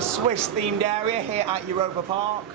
the Swiss themed area here at Europa Park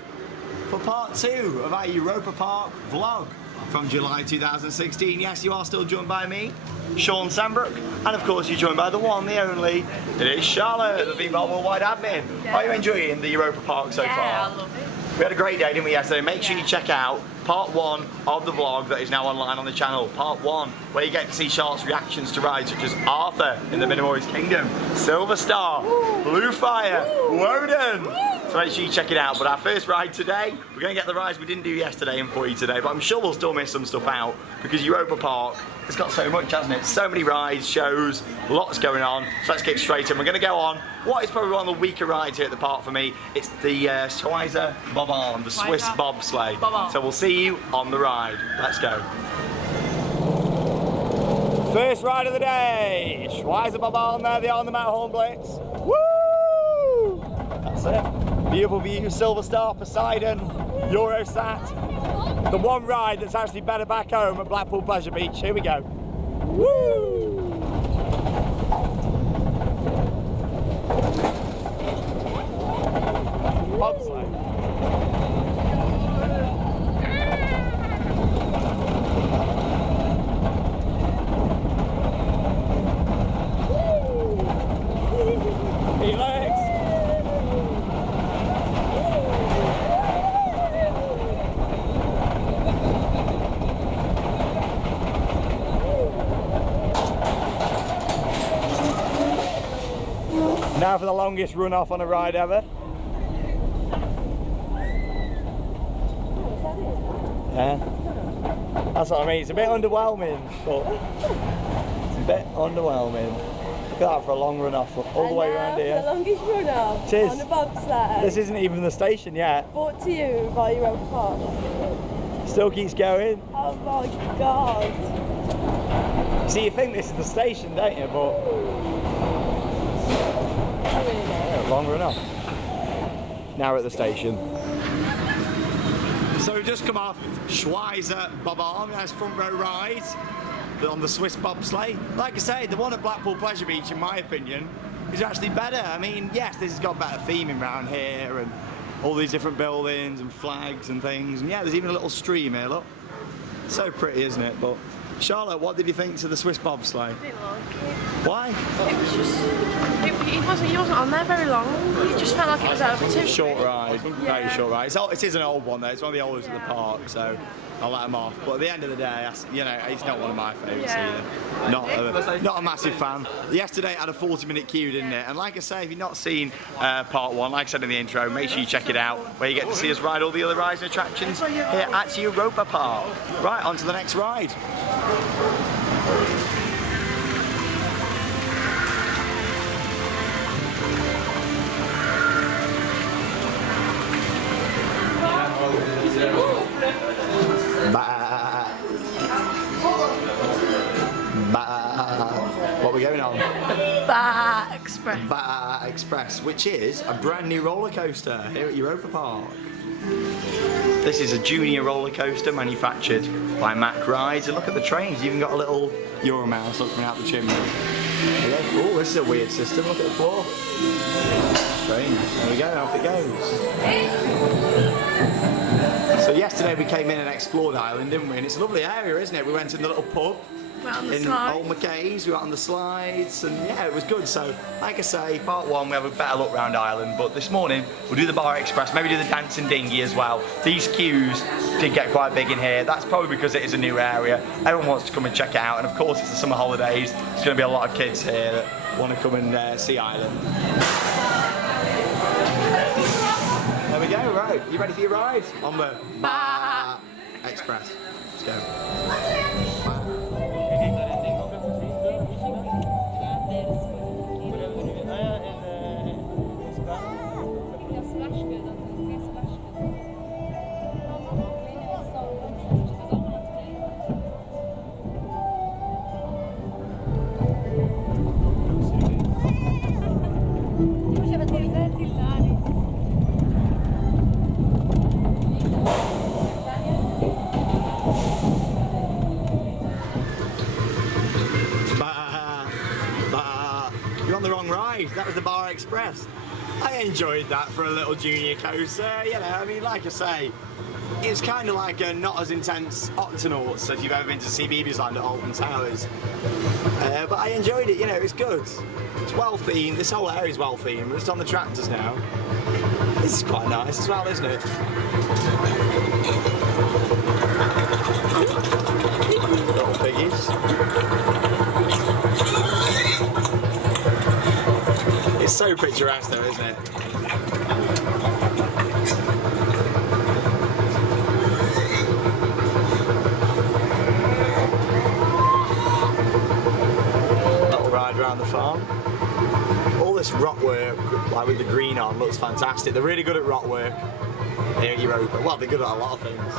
for part 2 of our Europa Park vlog from July 2016. Yes, you are still joined by me, Shawn Sambrook, and of course you're joined by the one, the only, it is Charlotte, the female worldwide admin. Yeah. Are you enjoying the Europa Park so far? Yeah, I love it. We had a great day, didn't we, yesterday? Make sure you check out part 1 of the vlog that is now online on the channel. Part 1, where you get to see Charlotte's reactions to rides such as Arthur in the Minotaur's Kingdom, Silver Star, Blue Fire, Woden. So make sure you check it out. But our first ride today, we're going to get the rides we didn't do yesterday in for you today, but I'm sure we'll still miss some stuff out because Europa Park has got so much, hasn't it? So many rides, shows, lots going on. So let's get straight in. We're going to go on what is probably one of the weaker rides here at the park for me. It's the Schweizer Bob-Arm, the Swiss bobsleigh. So we'll see you on the ride. Let's go. First ride of the day. Schweizer Bob-Arm, there they are on the Matterhorn Blitz. Woo! That's it. Beautiful view, Silver Star, Poseidon, Eurosat. The one ride that's actually better back home at Blackpool Pleasure Beach. Here we go. Woo! Bobsleigh. Felix! Now for the longest run off on a ride ever. Yeah, that's what I mean. It's a bit underwhelming, but it's a bit underwhelming. Look at that for a long run off all the way around here. The longest run off on a bobsled. This isn't even the station yet. Brought to you by Europa Park. Still keeps going. Oh my god. See, you think this is the station, don't you? But yeah, long run off. Now we're at the station. So we've just come off Schweizer Bob-Arm, that's front row ride on the Swiss bobsleigh. Like I say, the one at Blackpool Pleasure Beach, in my opinion, is actually better. I mean, yes, this has got better theming around here and all these different buildings and flags and things. And yeah, there's even a little stream here, look. So pretty, isn't it? But Charlotte, what did you think to the Swiss bobsleigh? I didn't like it. Why? It was just, he wasn't on there very long. It just felt like it was over too Short quick. ride, very short ride. It is an old one though, it's one of the oldest of the park, so I'll let him off. But at the end of the day, you know, he's not one of my favourites either. Not a massive fan. Yesterday it had a 40-minute queue, didn't it? And like I say, if you've not seen part 1, like I said in the intro, make sure you check it out, where you get to see us ride all the other rides and attractions here at Europa Park. Right, on to the next ride. What are we going on? Express, which is a brand new roller coaster here at Europa Park. This is a junior roller coaster manufactured by Mack Rides. And look at the trains, you've even got a little Euro-Mir coming out the chimney. Oh, this is a weird system, look at the floor. Strange. There we go, off it goes. So yesterday we came in and explored Ireland, didn't we? And it's a lovely area, isn't it? We went in the little pub in Old McKay's, we went on the slides, and yeah, it was good. So, like I say, part 1, we have a better look around Ireland, but this morning we'll do the Bar Express, maybe do the dancing dinghy as well. These queues did get quite big in here. That's probably because it is a new area. Everyone wants to come and check it out, and of course it's the summer holidays. There's going to be a lot of kids here that want to come and see Ireland. There we go, right. You ready for your ride? On the Bar Express. Let's go. You're on the wrong ride. That was the Bar Express. I enjoyed that for a little junior coaster, you know, I mean, like I say, it's kind of like a not as intense Octonauts if you've ever been to CBeebies Land at Alton Towers. But I enjoyed it, you know, it's good. It's well themed, this whole area is well themed, we're just on the tractors now. This is quite nice as well, isn't it? Little piggies. It's so picturesque though, isn't it? Little ride around the farm. All this rock work, like with the green on, looks fantastic. They're really good at rock work here at Europa. Well, they're good at a lot of things.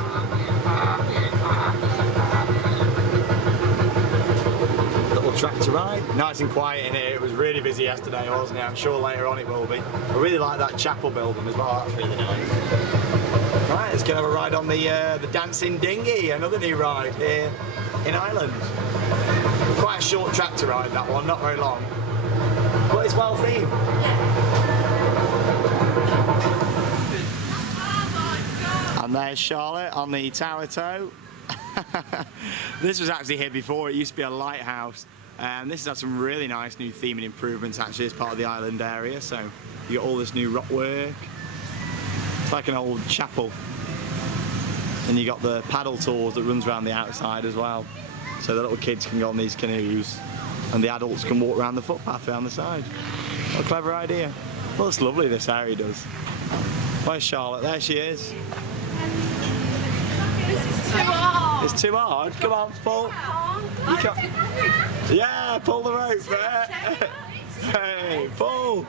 Tractor ride. Nice and quiet in here. It was really busy yesterday, wasn't it? I'm sure later on it will be. I really like that chapel building as well. That's really nice. Right, let's go have a ride on the dancing dinghy. Another new ride here in Ireland. Quite a short tractor ride, that one. Not very long, but it's well themed. And there's Charlotte on the tower toe. This was actually here before. It used to be a lighthouse. This has had some really nice new theming improvements actually as part of the island area. So you got all this new rock work. It's like an old chapel. And you got the paddle tours that runs around the outside as well. So the little kids can go on these canoes and the adults can walk around the footpath around the side. What a clever idea. Well, it's lovely, this area does. Where's Charlotte? There she is. This is too hard. It's too hard. Come on, pull. You can't. Yeah, pull the rope there. Hey, pull.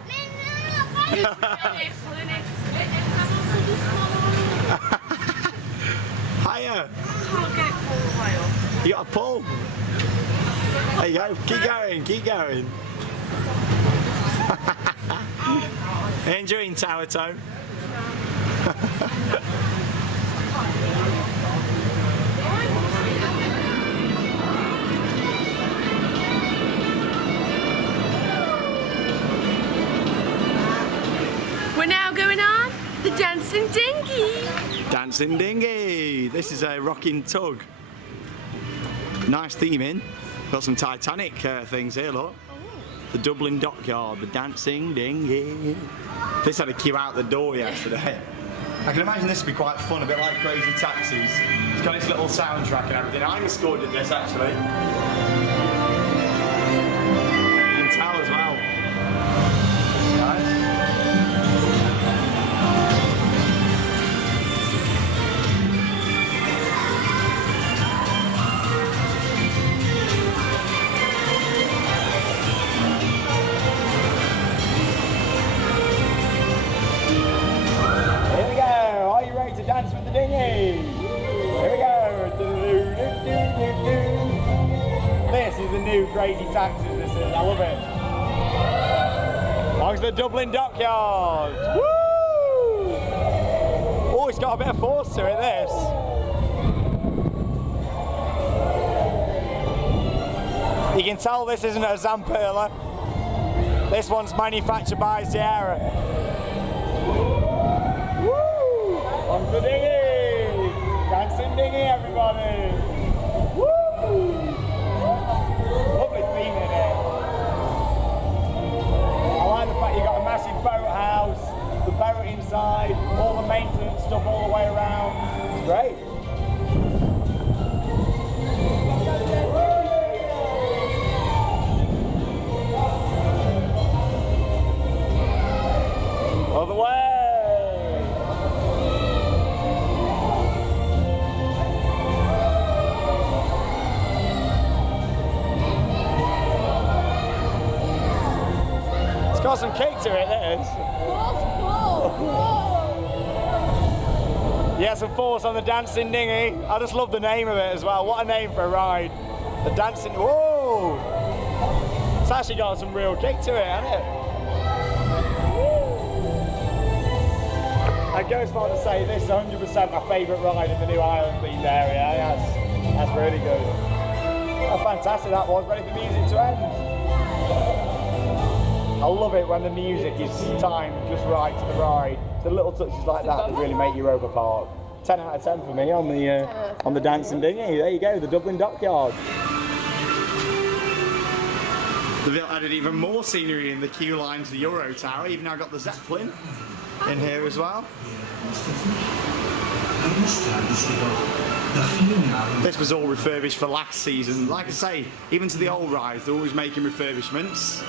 Higher. Can't get it all the way up. You gotta pull. There you go. Keep going. Keep going. Enjoying tower toe. We're now going on the dancing dinghy. Dancing dinghy. This is a rocking tug. Nice theming. Got some Titanic things here, look. The Dublin Dockyard, the dancing dinghy. This had a queue out the door yesterday. I can imagine this would be quite fun, a bit like Crazy Taxis. It's got its little soundtrack and everything. I scored at this actually. You can tell as well. Nice. Dance with the dinghy. Here we go. This is the new Crazy Taxis. This is. I love it. Belongs to the Dublin Dockyard. Woo! Oh, it's got a bit of force to it. This. You can tell this isn't a Zamperla. This one's manufactured by Sierra. On the dinghy! Dancing dinghy, everybody! Woo! Lovely theme in here. I like the fact you got a massive boathouse, the boat inside, all the maintenance stuff all the way around. It's great. All the way! It's got some kick to it, this. Yeah, some force on the dancing dinghy. I just love the name of it as well. What a name for a ride. The dancing, whoa! It's actually got some real kick to it, hasn't it? I go as far to say this is 100% my favourite ride in the new island themed area. That's really good. How fantastic that was, ready for music to end. I love it when the music is timed just right to the ride. The little touches like that really make Europa Park. 10 out of 10 for me on the dancing dinghy. There you go, the Dublin Dockyard. They've added even more scenery in the queue line to the Euro Tower. You've now got the Zeppelin in here as well. This was all refurbished for last season. Like I say, even to the old rides, they're always making refurbishments.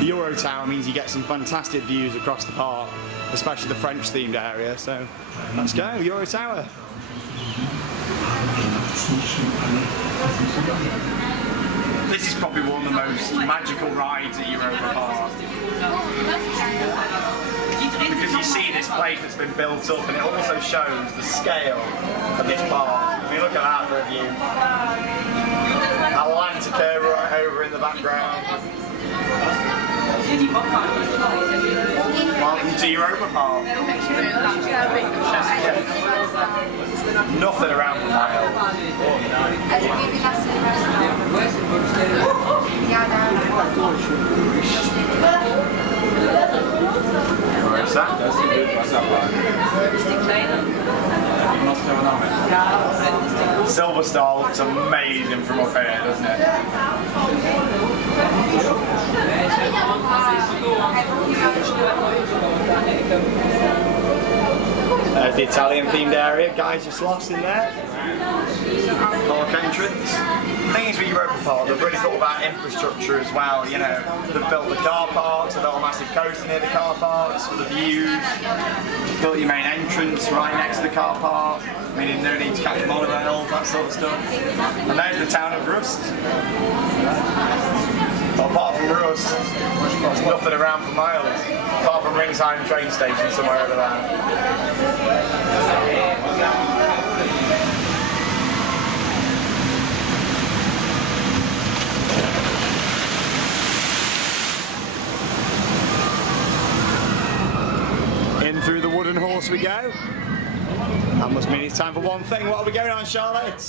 The Euro Tower means you get some fantastic views across the park, especially the French themed area. So let's go, Euro Tower. This is probably one of the most magical rides at Europa Park. Because you see this place that's been built up, and it also shows the scale of this park. If you look at that for a view. Atlantis right over in the background. Welcome to Europa Park. Nothing around for miles. Silver Star looks amazing from up here, doesn't it? There's the Italian themed area, guys just lost in there. Park entrance. The thing is with Europa Park, they've really thought about infrastructure as well, you know. They've built the car parks, they've built a massive coaster near the car parks for the views. They've built your main entrance right next to the car park, meaning no need to catch Monorail, that sort of stuff. And there's the town of Rust. But apart from Rust, there's nothing around for miles. Apart from Ringside train station somewhere over there. In through the wooden horse we go. That must mean it's time for one thing. What are we going on, Charlotte?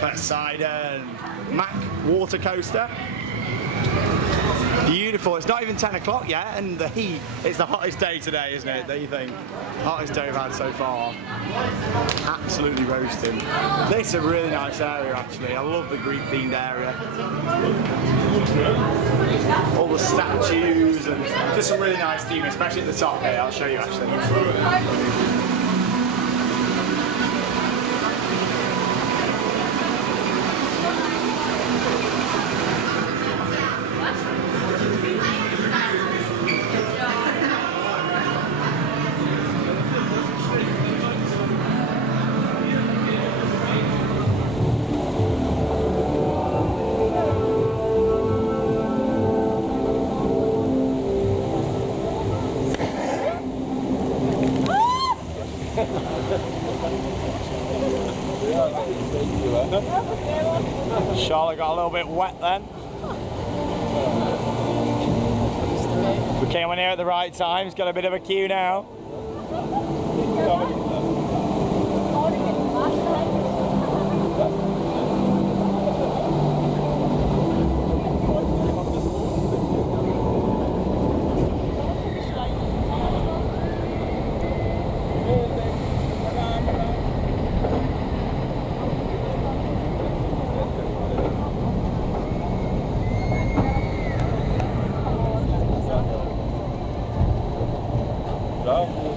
Poseidon. Mack water coaster. Beautiful. It's not even 10 o'clock yet, and the heat, it's the hottest day today, isn't it? Don't you think? Hottest day we've had so far. Absolutely roasting. This is a really nice area, actually. I love the Greek themed area. All the statues and just a really nice theme, especially at the top here. I'll show you actually. Charlotte got a little bit wet then. We came on here at the right time, it's got a bit of a queue now.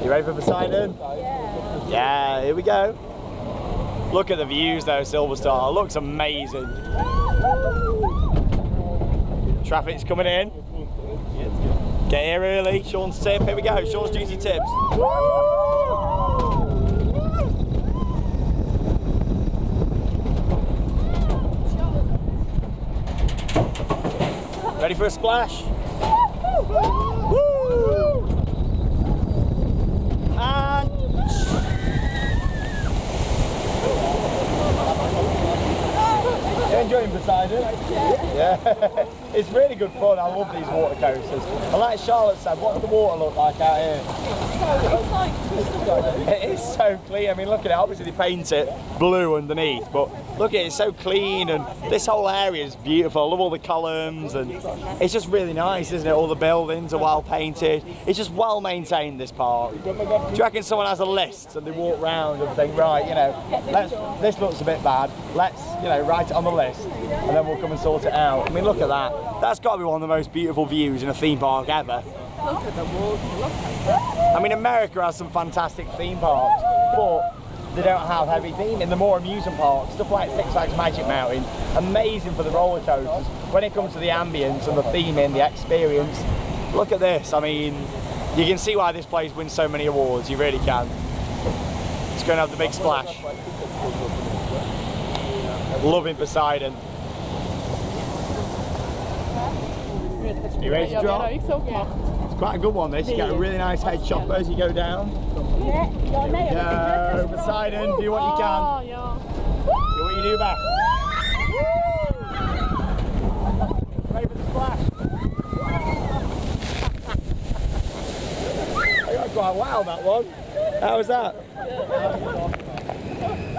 You ready for Poseidon? Yeah. Yeah, here we go. Look at the views though, Silver Star. Looks amazing. Traffic's coming in. Get here early. Shawn's tip. Here we go. Shawn's juicy tips. Ready for a splash? Enjoying Poseidon? Yeah. It's really good fun. I love these water coasters. And like Charlotte said, what does the water look like out here? It's like crystal. It It's so clean. I mean, look at it. Obviously, they paint it blue underneath, but look at it. It's so clean, and this whole area is beautiful. I love all the columns, and it's just really nice, isn't it? All the buildings are well painted. It's just well maintained, this park. Do you reckon someone has a list and they walk round and think, right, you know, this looks a bit bad. Let's, you know, write it on the list, and then we'll come and sort it out. I mean, look at that. That's got to be one of the most beautiful views in a theme park ever. Look at the water, look at I mean, America has some fantastic theme parks, but they don't have heavy theme. In the more amusement parks, stuff like Six Flags Magic Mountain, amazing for the roller coasters. When it comes to the ambience and the theming, the experience, look at this. I mean, you can see why this place wins so many awards. You really can. It's going to have the big splash. Loving Poseidon. You ready to drop? It's quite a good one, this. You get a really nice head chopper as you go down. Go, Poseidon, do what you can. Do what you do best. Ready for the splash. I got quite wild, that one. How was that?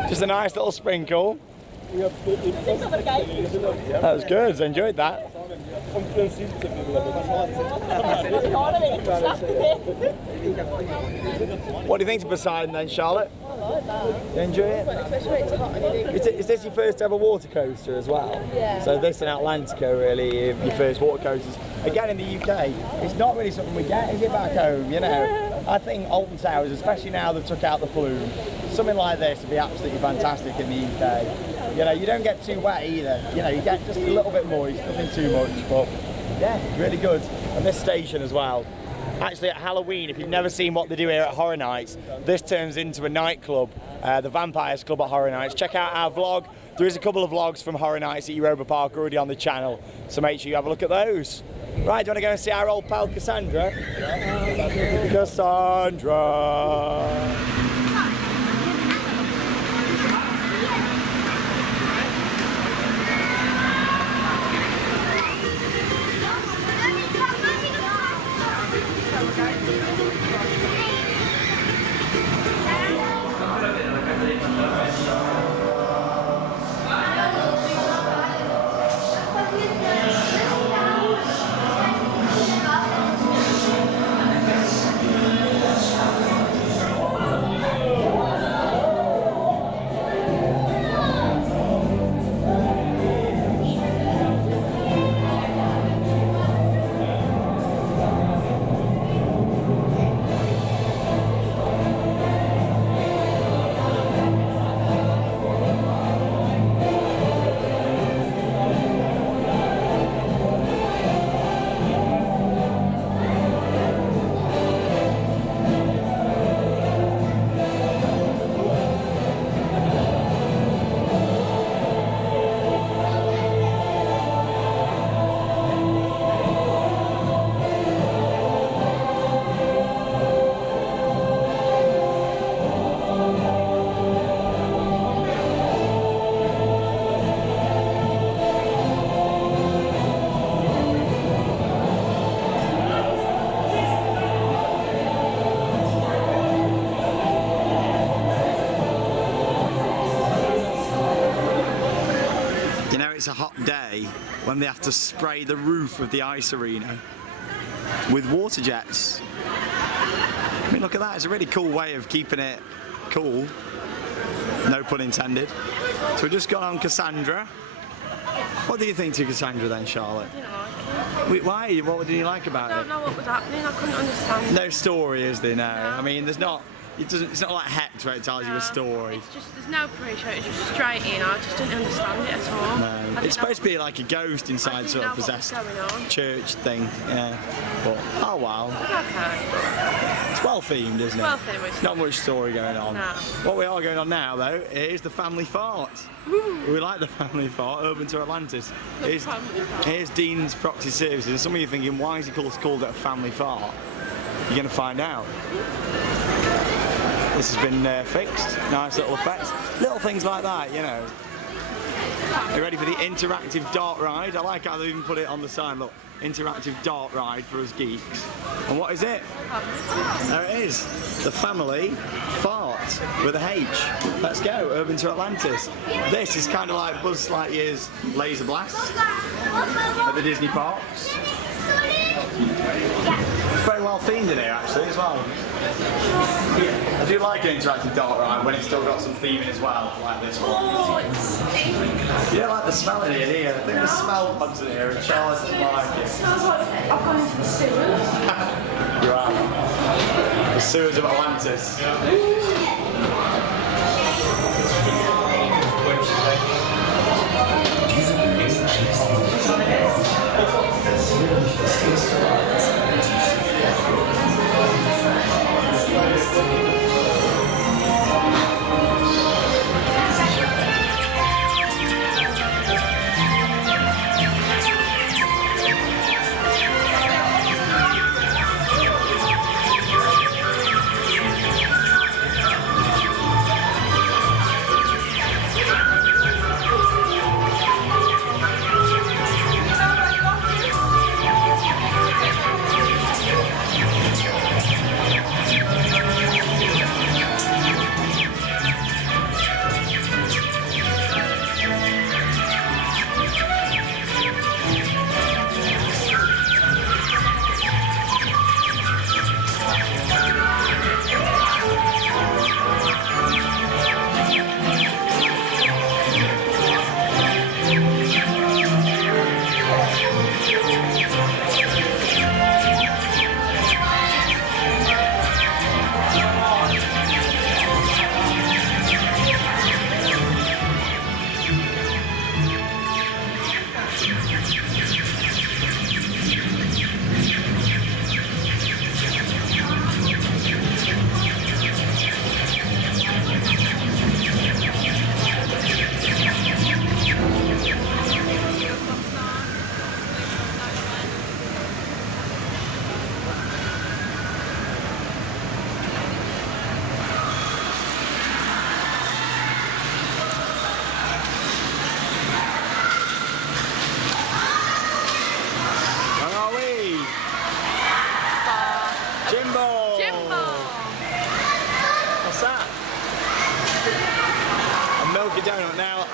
Just a nice little sprinkle. That was good, I enjoyed that. What do you think of Poseidon then, Charlotte? I like that. You enjoy it? Especially when it's hot and you Is this your first ever water coaster as well? Yeah. So this and Atlantica really, your first water coasters. Again in the UK, it's not really something we get, is it, back home, you know? I think Alton Towers, especially now they've took out the flume, something like this would be absolutely fantastic in the UK. You know, you don't get too wet either. You know, you get just a little bit moist, nothing too much, but yeah, really good. And this station as well. Actually at Halloween, if you've never seen what they do here at Horror Nights, this turns into a nightclub, the Vampires Club at Horror Nights. Check out our vlog. There is a couple of vlogs from Horror Nights at Europa Park already on the channel, so make sure you have a look at those. Right, do you want to go and see our old pal Cassandra? Cassandra! It's a hot day when they have to spray the roof of the ice arena with water jets. I mean, look at that. It's a really cool way of keeping it cool. No pun intended. So we've just got on Cassandra. What do you think to Cassandra then, Charlotte? I didn't like it. Wait, why? What did you like about I it? don't know what was happening. I couldn't understand. No story, is there? No. I mean, there's not. It's not like Hex where it tells you a story. It's just, there's no pre-show, it's just straight in. I just didn't understand it at all. No. It's supposed to be like a ghost inside sort of possessed church thing. Yeah. But, oh wow. It's okay. It's well themed, isn't it? Well themed. It's not much story going on. No. What we are going on now though is the family fart. Ooh. We like the family fart, urban to Atlantis. Here's Dean's Proxy Services. And some of you are thinking, why is he called it a family fart? You're going to find out. This has been fixed, nice little effect. Little things like that, you know. Are you ready for the interactive dart ride? I like how they even put it on the sign, look. Interactive dart ride for us geeks. And what is it? There it is. The family fart with a H. Let's go, Urban to Atlantis. This is kind of like Buzz Lightyear's Laser Blast at the Disney parks. It's very well themed in here actually as well. I do like an interactive dart ride when it's still got some theming as well, like this one. You don't like the smell in here, do you? I think the smell bugs in here and Charlotte doesn't like it. Sounds like I've gone into the sewers. You have. The sewers of Atlantis.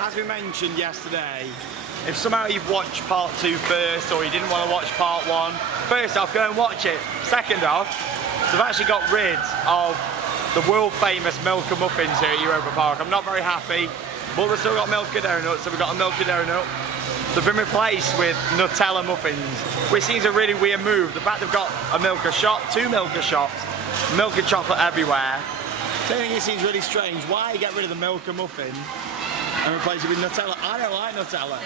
As we mentioned yesterday, if somehow you've watched part 2 first or you didn't want to watch part 1, first off, go and watch it. Second off, they've actually got rid of the world famous Milka muffins here at Europa Park. I'm not very happy, but we've still got Milka donuts, so we've got a Milka donut. They've been replaced with Nutella muffins, which seems a really weird move. The fact they've got a Milka shop, 2 Milka shops, milk and chocolate everywhere. I think it seems really strange. Why get rid of the Milka muffin and replace it with Nutella? I don't like Nutella.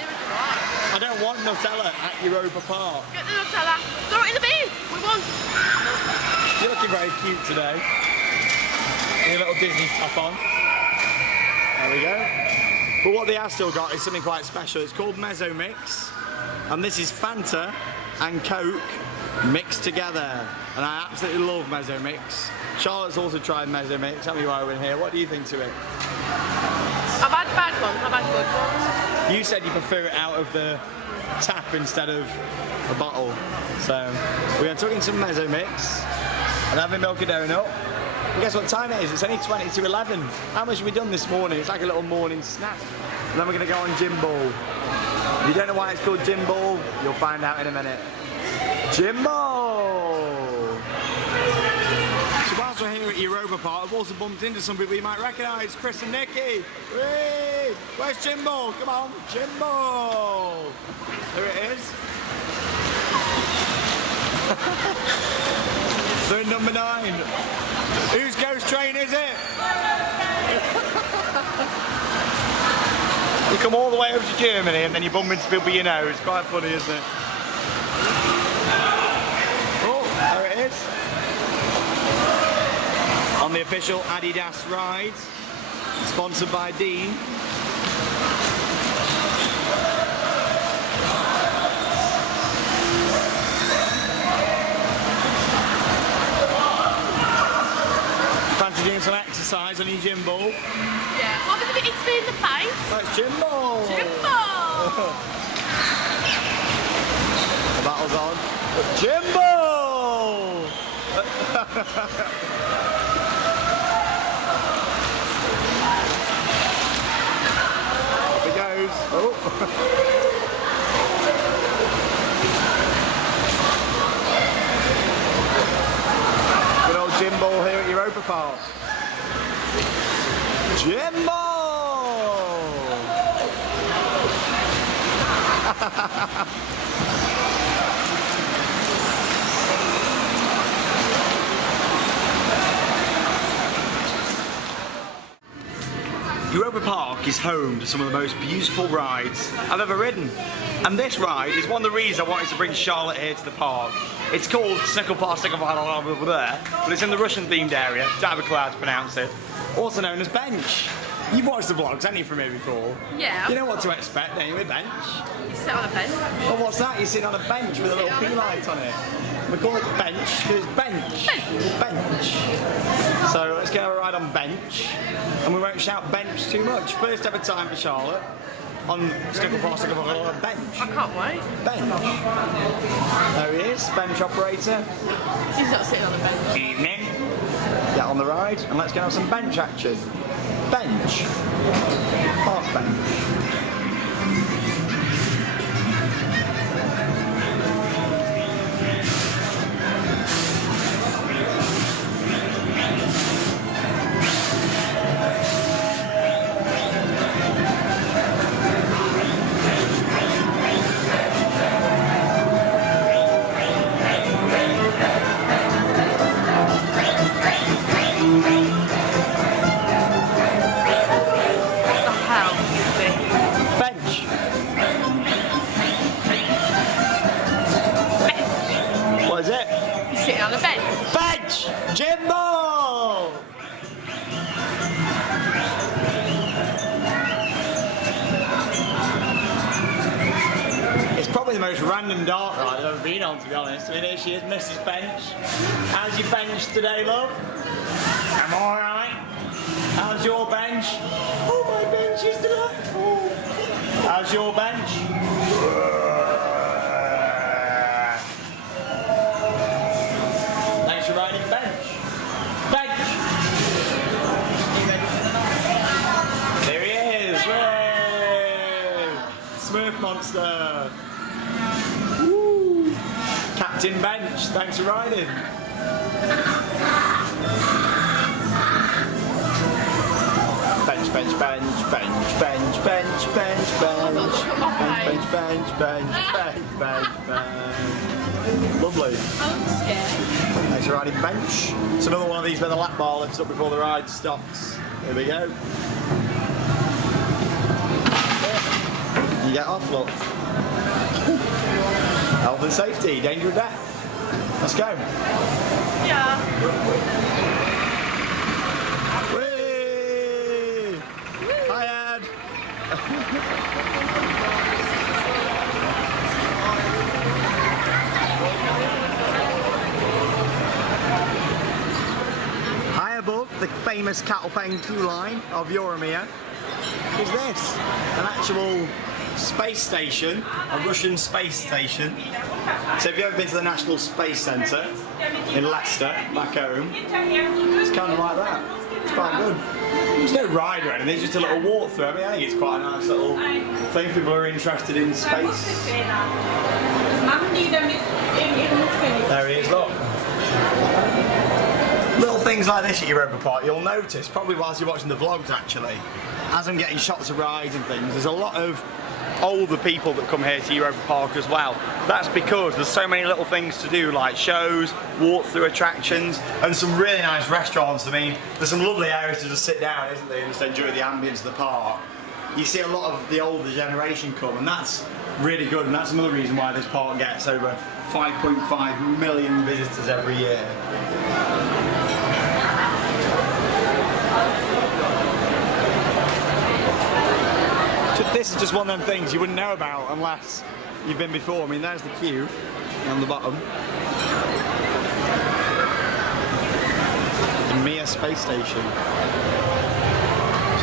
I don't want Nutella at Europa Park. Get the Nutella. Throw it in the bin. We won. You're looking very cute today. Your little Disney top on. There we go. But what they have still got is something quite special. It's called Mezzo Mix. And this is Fanta and Coke mixed together. And I absolutely love Mezzo Mix. Charlotte's also tried Mezzo Mix. Tell me why we're in here. What do you think to it? I've had bad ones, I've had good ones. You said you prefer it out of the tap instead of a bottle. So we're going to tuck in some Mezzo Mix and have a Milka donut. And guess what time it is? It's only 20 to 11. How much have we done this morning? It's like a little morning snack. And then we're going to go on Jimbola. If you don't know why it's called Jimbola, you'll find out in a minute. Jimbola! So whilst we're here at Europa Park, I've also bumped into some people you might recognise. Chris and Nikki. Whee! Where's Jimbo? Come on, Jimbo! There it is. They're in number 9. Whose ghost train is it? You come all the way over to Germany and then you bump into people you know. It's quite funny, isn't it? Oh, there it is. On the official Adidas ride, sponsored by Dean. Fancy doing some exercise? exercise on your gym ball. Yeah. What was it? It's been the face. That's gym ball. Jimbo! The battle's on. Jimbo! Up he goes. Oh. Good old gym ball here at Europa Park. Gym ball! Europa Park is home to some of the most beautiful rides I've ever ridden. And this ride is one of the reasons I wanted to bring Charlotte here to the park. It's called over there, but it's in the Russian themed area, don't have a clue how to pronounce it. Also known as Bench. You've watched the vlogs, haven't you, from here before? Yeah. You know what to expect, don't you, with Bench? You sit on a bench. Well, what's that? You're sitting on a bench with a little pea light on it. We call it Bench because it's bench. Bench. So let's get a ride on Bench, and we won't shout Bench too much. First ever time for Charlotte on Bench. I can't wait. Bench. There he is, bench operator. He's not sitting on a bench. Evening. Get on the ride and let's go have some bench action. Bench. Park bench. Jimbo! It's probably the most random dart ride I've ever been on, to be honest. I mean, here she is, Mrs. Bench. How's your bench today, love? I'm alright. How's your bench? Oh, my bench is delightful. How's your bench? Thanks for riding bench. Bench! There he is! Yay! Smurf monster! Woo! Captain Bench, thanks for riding. Bench, bench, bench, bench, bench, bench, bench, bench, bench, bench, bench, bench, bench, bench. Lovely. I'm scared. Thanks for riding bench. It's another one of these where the lap bar lifts up before the ride stops. Here we go. You get off, look. Health and safety, danger of death. Let's go. Yeah. Whee! Hi, Ed. High above the famous cattle pen queue line of Euro-Mir is this, an actual space station, a Russian space station. So if you've ever been to the National Space Centre in Leicester, back home, it's kind of like that. It's quite good. There's no ride or anything, it's just a little walk through. I mean, I think it's quite a nice little thing for people who are interested in space. There he is, look. Little things like this at Europa Park you'll notice, probably whilst you're watching the vlogs actually, as I'm getting shots of rides and things, there's a lot of older people that come here to Europa Park as well. That's because there's so many little things to do, like shows, walk-through attractions, and some really nice restaurants. I mean, there's some lovely areas to just sit down, isn't there, and just enjoy the ambience of the park. You see a lot of the older generation come, and that's really good, and that's another reason why this park gets over 5.5 million visitors every year. This is just one of them things you wouldn't know about unless you've been before. I mean, there's the queue on the bottom. The Mir space station.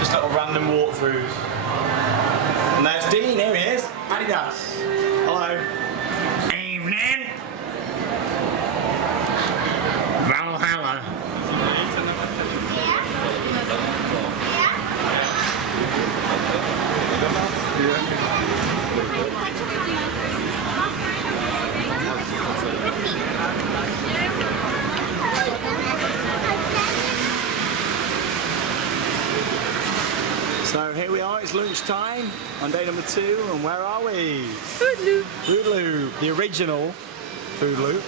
Just little random walkthroughs. And there's Dean, here he is. Adidas. Hello. Evening. Valhalla. So here we are, it's lunchtime on day number 2, and where are we? Food loop. Food Loop, the original Food Loop.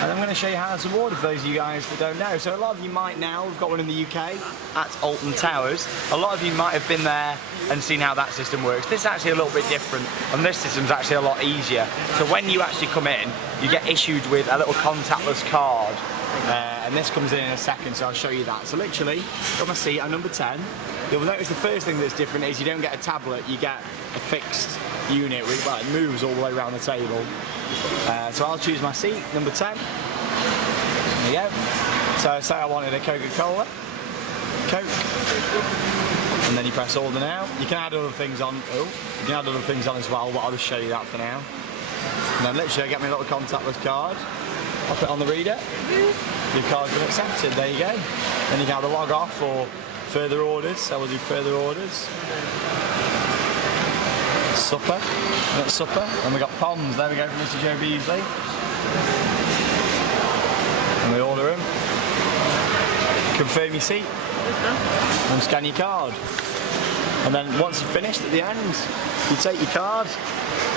And I'm going to show you how it's awarded for those of you guys that don't know. So a lot of you might now, we've got one in the UK at Alton Towers. A lot of you might have been there and seen how that system works. This is actually a little bit different, and this system's actually a lot easier. So when you actually come in, you get issued with a little contactless card. And this comes in a second, so I'll show you that. So literally, got my seat at number 10. You'll notice the first thing that's different is you don't get a tablet, you get a fixed unit, well, it moves all the way around the table. So I'll choose my seat, number 10. There you go. So say I wanted a Coca-Cola, Coke, and then you press order now. You can add other things on, you can add other things on as well, but I'll just show you that for now. And then literally I get my little contactless card, pop it on the reader, your card's been accepted, there you go. Then you can either log off or further orders, so we'll do further orders. Supper, we got supper, and we got Poms, there we go from Mr. Joe Beasley. And we order them. Confirm your seat, and scan your card. And then once you've finished at the end, you take your card,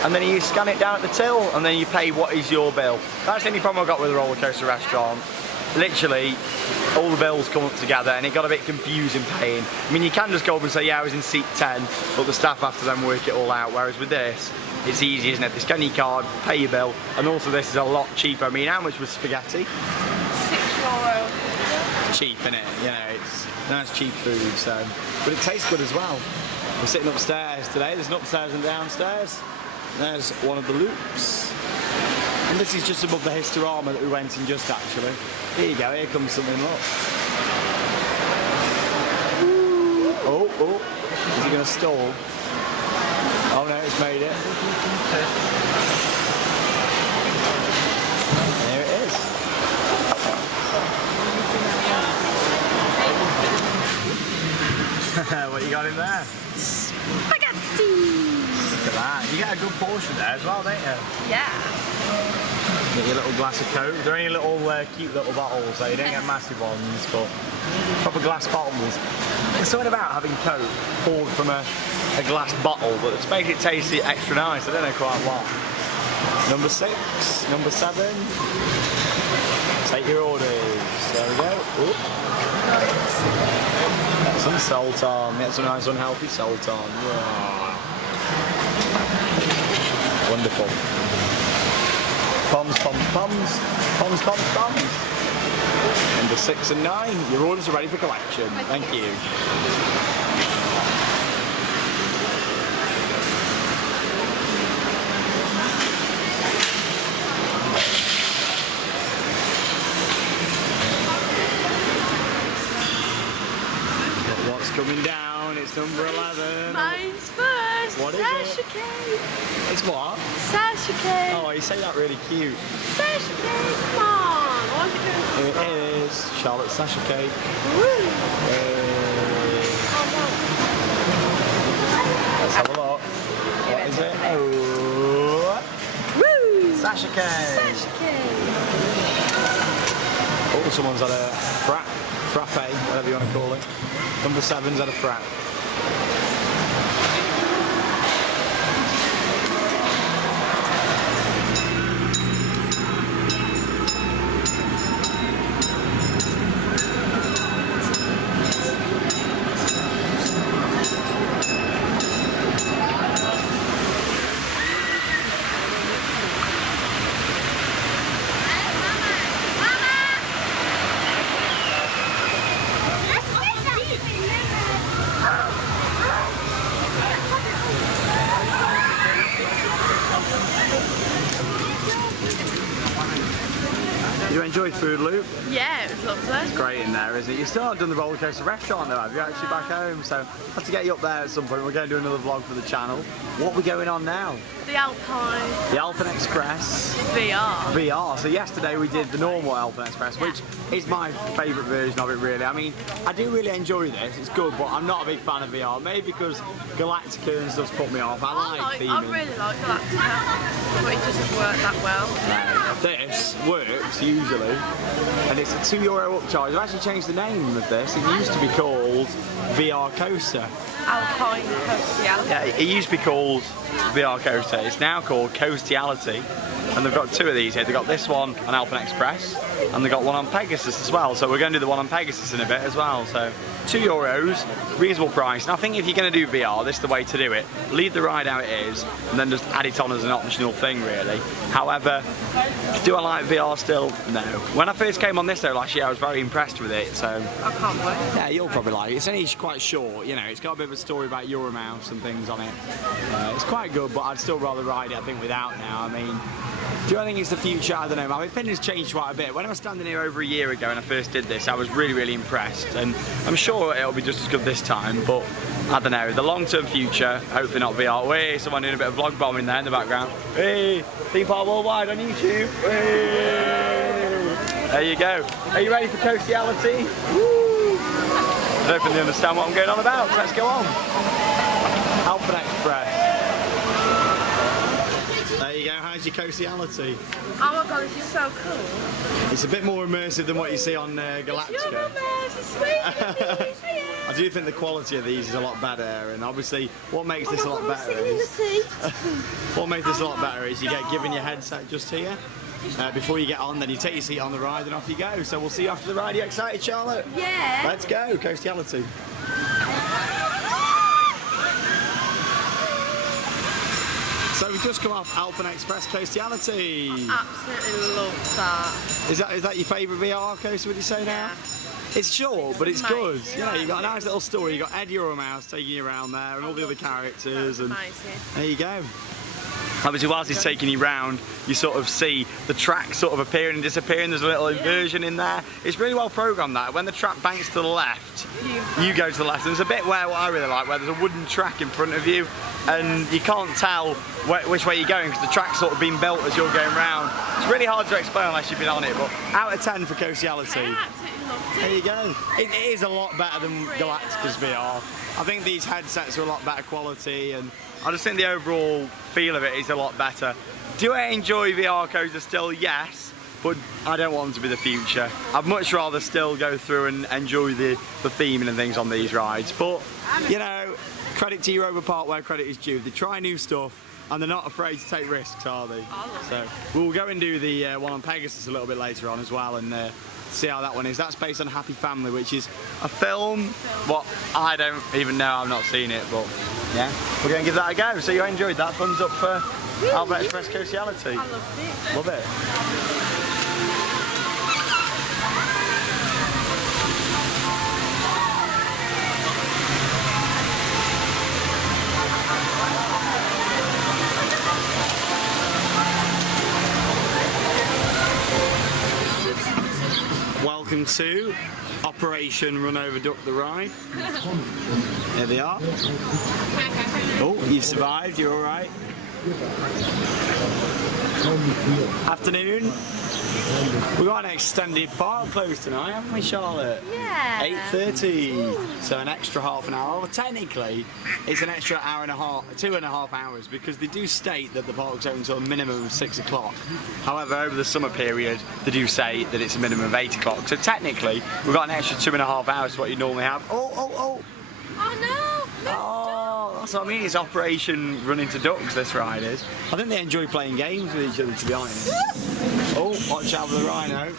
and then you scan it down at the till, and then you pay what is your bill. That's the only problem I've got with the roller coaster restaurant. Literally, all the bills come up together and it got a bit confusing paying. I mean, you can just go up and say, yeah, I was in seat 10, but the staff have to then work it all out, whereas with this, it's easy, isn't it? They scan your card, pay your bill, and also this is a lot cheaper. I mean, how much was spaghetti? €6. Cheap, innit? You know, it's nice cheap food, so. But it tastes good as well. We're sitting upstairs today, there's an upstairs and downstairs. There's one of the loops. And this is just above the Historama that we went in just actually. Here you go, here comes something, look. Oh, is he going to stall? Oh no, it's made it. There it is. What you got in there? Spaghetti. Look at that. You get a good portion there as well, don't you? Yeah. Get your little glass of Coke. They're only little cute little bottles, so you don't get massive ones, but proper glass bottles. There's something about having Coke poured from a glass bottle that just makes it taste extra nice. I don't know quite what. Number 6, number 7. Take your orders. There we go. Ooh. Get some salt on. Get some nice unhealthy salt on. Yeah. Wonderful. Poms, poms, poms. Poms, poms, poms. Number 6 and 9. Your orders are ready for collection. Thank you. What's coming down? It's number 11. Mine's first. What is Sasha it? cake. It's what? Sasha cake. Oh, you say that really cute. Sasha cake. Come on. What's it going to It is Charlotte's Sasha cake. Woo. Let's have a look. What is it? Oh. Woo. Sasha cake. Sasha cake. Oh, someone's had a frappe, whatever you want to call it. Number 7's had a frappe. enjoy Food Loop? Yeah, it was lovely. Great in there, isn't it? You still haven't done the roller coaster restaurant though, have you? Actually back home, so I have to get you up there at some point. We're going to do another vlog for the channel. What are we going on now? The Alpine. The Alpenexpress VR. VR. So yesterday we did the normal Alpenexpress, which is my favourite version of it really. I mean, I do really enjoy this, it's good, but I'm not a big fan of VR. Maybe because Galactica and stuff's put me off. I really like Galactica, but it doesn't work that well. This works usually, and it's a €2 upcharge. I've actually changed the name of this. It used to be called VR Coaster. Alpine Coastiality. Yeah, it used to be called VR Coaster. It's now called Coastiality, and they've got two of these here. They've got this one on Alpenexpress, and they've got one on Pegasus as well. So we're going to do the one on Pegasus in a bit as well. So €2, reasonable price. And I think if you're going to do VR, this is the way to do it. Leave the ride how it is, and then just add it on as an optional thing, really. However, do I like VR still? No. When I first came on this though last year, I was very impressed with it. So I can't wait. yeah, you'll probably like it. It's only quite short, you know. It's got a bit of a story about Euro-Mir and things on it. It's quite good, but I'd still rather ride it, I think, without now. I mean, do I think it's the future? I don't know. My opinion's changed quite a bit. When I was standing here over a year ago and I first did this, I was really, really impressed, and I'm sure it'll be just as good this time, but I don't know. The long-term future, hopefully not VR. Hey, someone doing a bit of vlog bombing there in the background. Hey, Theme Park Worldwide on YouTube. Hey. There you go. Are you ready for Coastiality? Woo. I don't really understand what I'm going on about, so let's go on. Alpenexpress. There you go, how's your Coastiality? Oh my god, this is so cool. It's a bit more immersive than what you see on Galactica. I do think the quality of these is a lot better, and obviously what makes this a lot better is you get given your headset just here before you get on, then you take your seat on the ride and off you go. So we'll see you after the ride. Are you excited, Charlotte? Yeah. Let's go, Coastiality. So we've just come off Alpenexpress Coastiality. I absolutely love that. Is that your favourite VR coaster, would you say now? It's short, but it's good. You know, you've got a nice little story. You've got Ed Euro-Mir taking you around there, and all the other characters, and there you go. Obviously, whilst he's taking you round, you sort of see the track sort of appearing and disappearing. There's a little inversion in there. It's really well programmed that. When the track banks to the left, you go to the left. And there's a bit where, what I really like, where there's a wooden track in front of you, and you can't tell which way you're going because the track's sort of been built as you're going round. It's really hard to explain unless you've been on it, but out of 10 for Coastiality. I absolutely loved it. There you go. It is a lot better than Galactica's VR. I think these headsets are a lot better quality, and I just think the overall feel of it is a lot better. Do I enjoy VR coasters still? Yes, but I don't want them to be the future. I'd much rather still go through and enjoy the theming and things on these rides. But, you know, credit to Europa Park where credit is due. They try new stuff, and they're not afraid to take risks, are they? So we'll go and do the one on Pegasus a little bit later on as well, and see how that one is. That's based on Happy Family, which is a film. What I don't even know, I've not seen it, but yeah, we're going to give that a go. So you enjoyed that? Thumbs up for Alpenexpress Coastiality. I loved it. Love it. Welcome to Operation Run Over Duck the Ride. Here they are. Oh, you've survived, you're alright. Afternoon. We've got an extended park close tonight, haven't we, Charlotte? Yeah. 8:30, so an extra half an hour. Well, technically, it's an extra hour and a half, 2.5 hours, because they do state that the park's open until a minimum of 6 o'clock. However, over the summer period, they do say that it's a minimum of 8 o'clock. So technically, we've got an extra 2.5 hours to what you normally have. Oh no! Oh, that's what I mean. It's Operation Run Into Ducks, this ride is. I think they enjoy playing games with each other, to be honest. Oh, watch out for the rhino.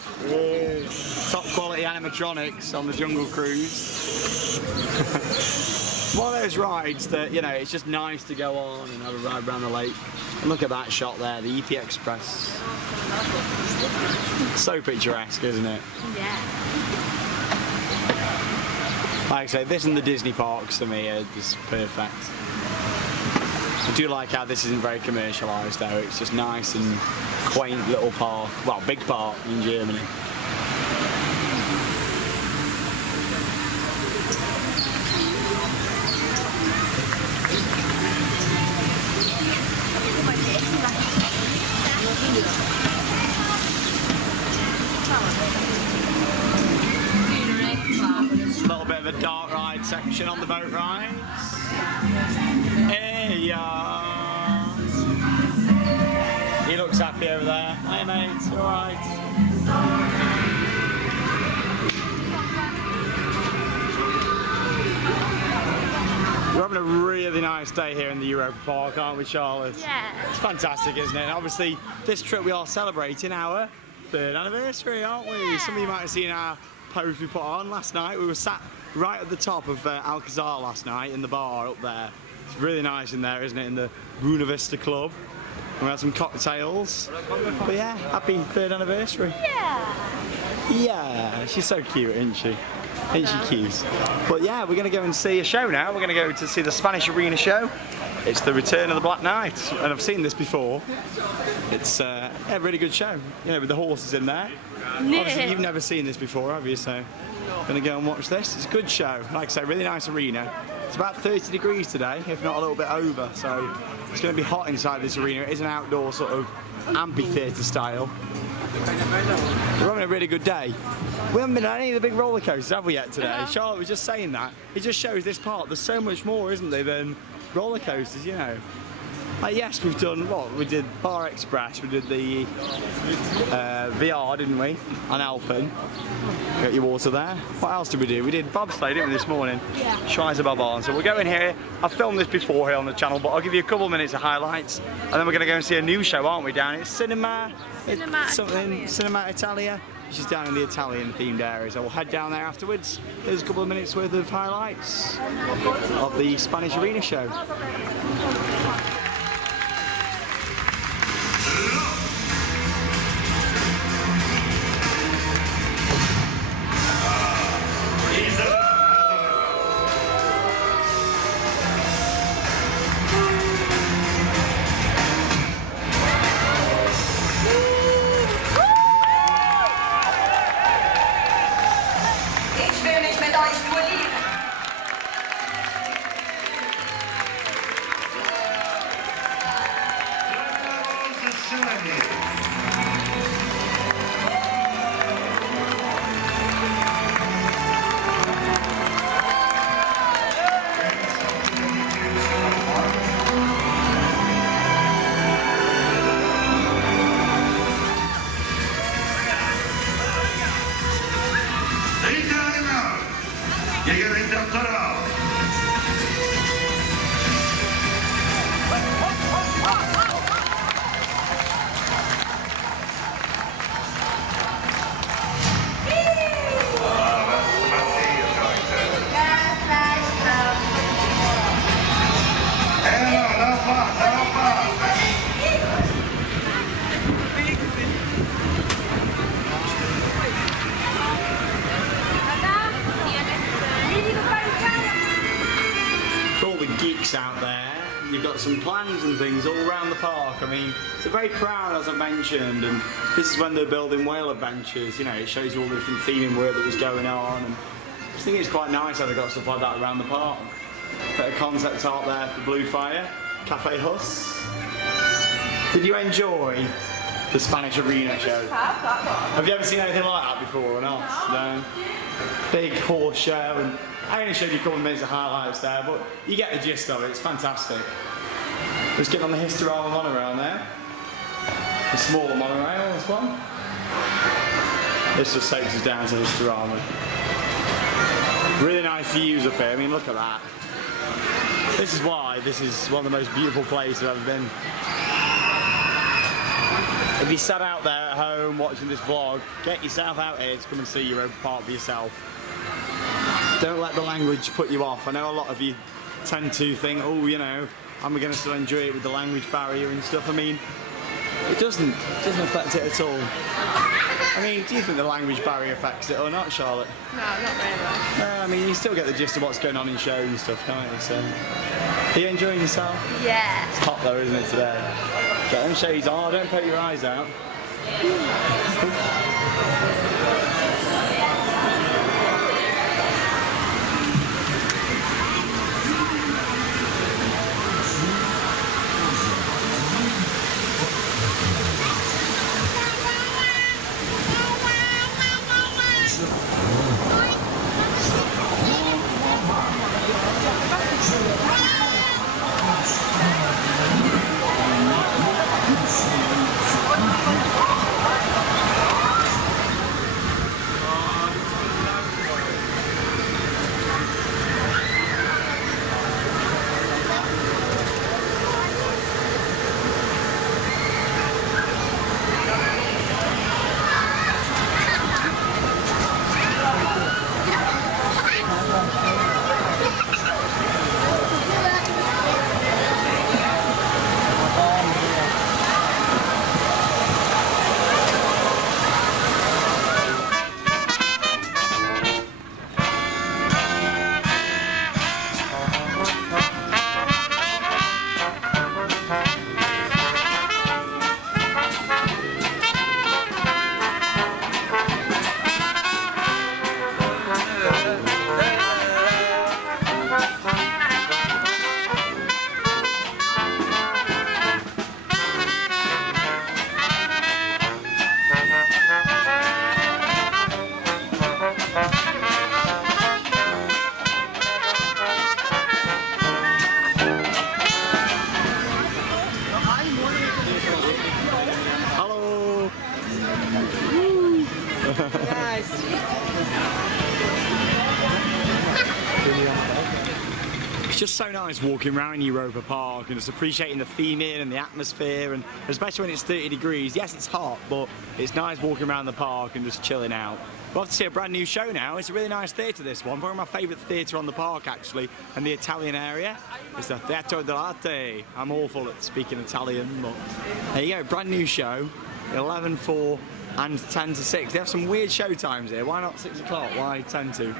Top quality animatronics on the Jungle Cruise. It's one of those rides that, you know, it's just nice to go on and have a ride around the lake. And look at that shot there, the EP Express. So picturesque, isn't it? Yeah. Like I say, this and the Disney parks to me are just perfect. I do like how this isn't very commercialised though, it's just nice and quaint little park, well, big park in Germany. A little bit of a dark ride section on the boat rides. Hey, he looks happy over there. Hey mate, alright. We're having a really nice day here in the Europa Park, aren't we, Charlotte? Yeah. It's fantastic, isn't it? And obviously, this trip we are celebrating our 3rd anniversary, aren't we? Yeah. Some of you might have seen our post we put on last night. We were sat right at the top of Alcazar last night in the bar up there. It's really nice in there, isn't it? In the Buena Vista Club. And we had some cocktails. But yeah, happy 3rd anniversary. Yeah. Yeah, she's so cute, isn't she? Ain't she cute? But yeah, we're going to go and see a show now. We're going to go to see the Spanish Arena show. It's the Return of the Black Knight, and I've seen this before. It's a really good show, you know, with the horses in there. Obviously, you've never seen this before, have you? So, going to go and watch this. It's a good show. Like I say, really nice arena. It's about 30 degrees today, if not a little bit over. So, it's going to be hot inside this arena. It is an outdoor sort of amphitheatre style. We're having a really good day. We haven't been on any of the big roller coasters, have we, yet today? Charlotte was just saying that. It just shows this park. There's so much more, isn't there, than roller coasters, you know. Yes, we've done what? We did Bar Express, we did the VR, didn't we? On Alpen. Got your water there. What else did we do? We did bobsleigh, didn't we, this morning? Yeah. Schweizer Bob on. So we're going here. I've filmed this before here on the channel, but I'll give you a couple of minutes of highlights. And then we're going to go and see a new show, aren't we, down at Cinema Italia, which is down in the Italian themed area. So we'll head down there afterwards. There's a couple of minutes worth of highlights of the Spanish Arena show. Out there, you've got some plans and things all around the park. I mean, they're very proud, as I mentioned, and this is when they're building Whale Adventures. You know, it shows you all the different theming work that was going on, and I just think it's quite nice how they've got stuff like that around the park. Bit of concept art there for Blue Fire, Cafe Huss. Did you enjoy the Spanish Arena show? Have you ever seen anything like that before or not? No. Big horse show, and I only showed you a couple of minutes of highlights there, but you get the gist of it. It's fantastic. Just getting on the Historama monorail now. The smaller monorail, this one. This just takes us down to Historama. Really nice views up here. I mean, look at that. This is why this is one of the most beautiful places I've ever been. If you sat out there at home watching this vlog, get yourself out here to come and see Europa Park for yourself. Don't let the language put you off. I know a lot of you tend to think, oh, you know, am I going to still enjoy it with the language barrier and stuff? I mean, it doesn't affect it at all. I mean, do you think the language barrier affects it or not, Charlotte? No, not really. No, I mean, you still get the gist of what's going on in shows and stuff, can't you? So. Are you enjoying yourself? Yeah. It's hot though, isn't it, today? Get them shades on, don't poke your eyes out. It's just so nice walking around Europa Park and just appreciating the theming and the atmosphere, and especially when it's 30 degrees. Yes, it's hot, but it's nice walking around the park and just chilling out. We'll have to see a brand new show now. It's a really nice theatre, this one. Probably my favourite theatre on the park, actually, and the Italian area. It's the Teatro dell'Arte. I'm awful at speaking Italian, but there you go, brand new show, 11 4 and 10 to 6. They have some weird show times here. Why not 6 o'clock? Why 10 to?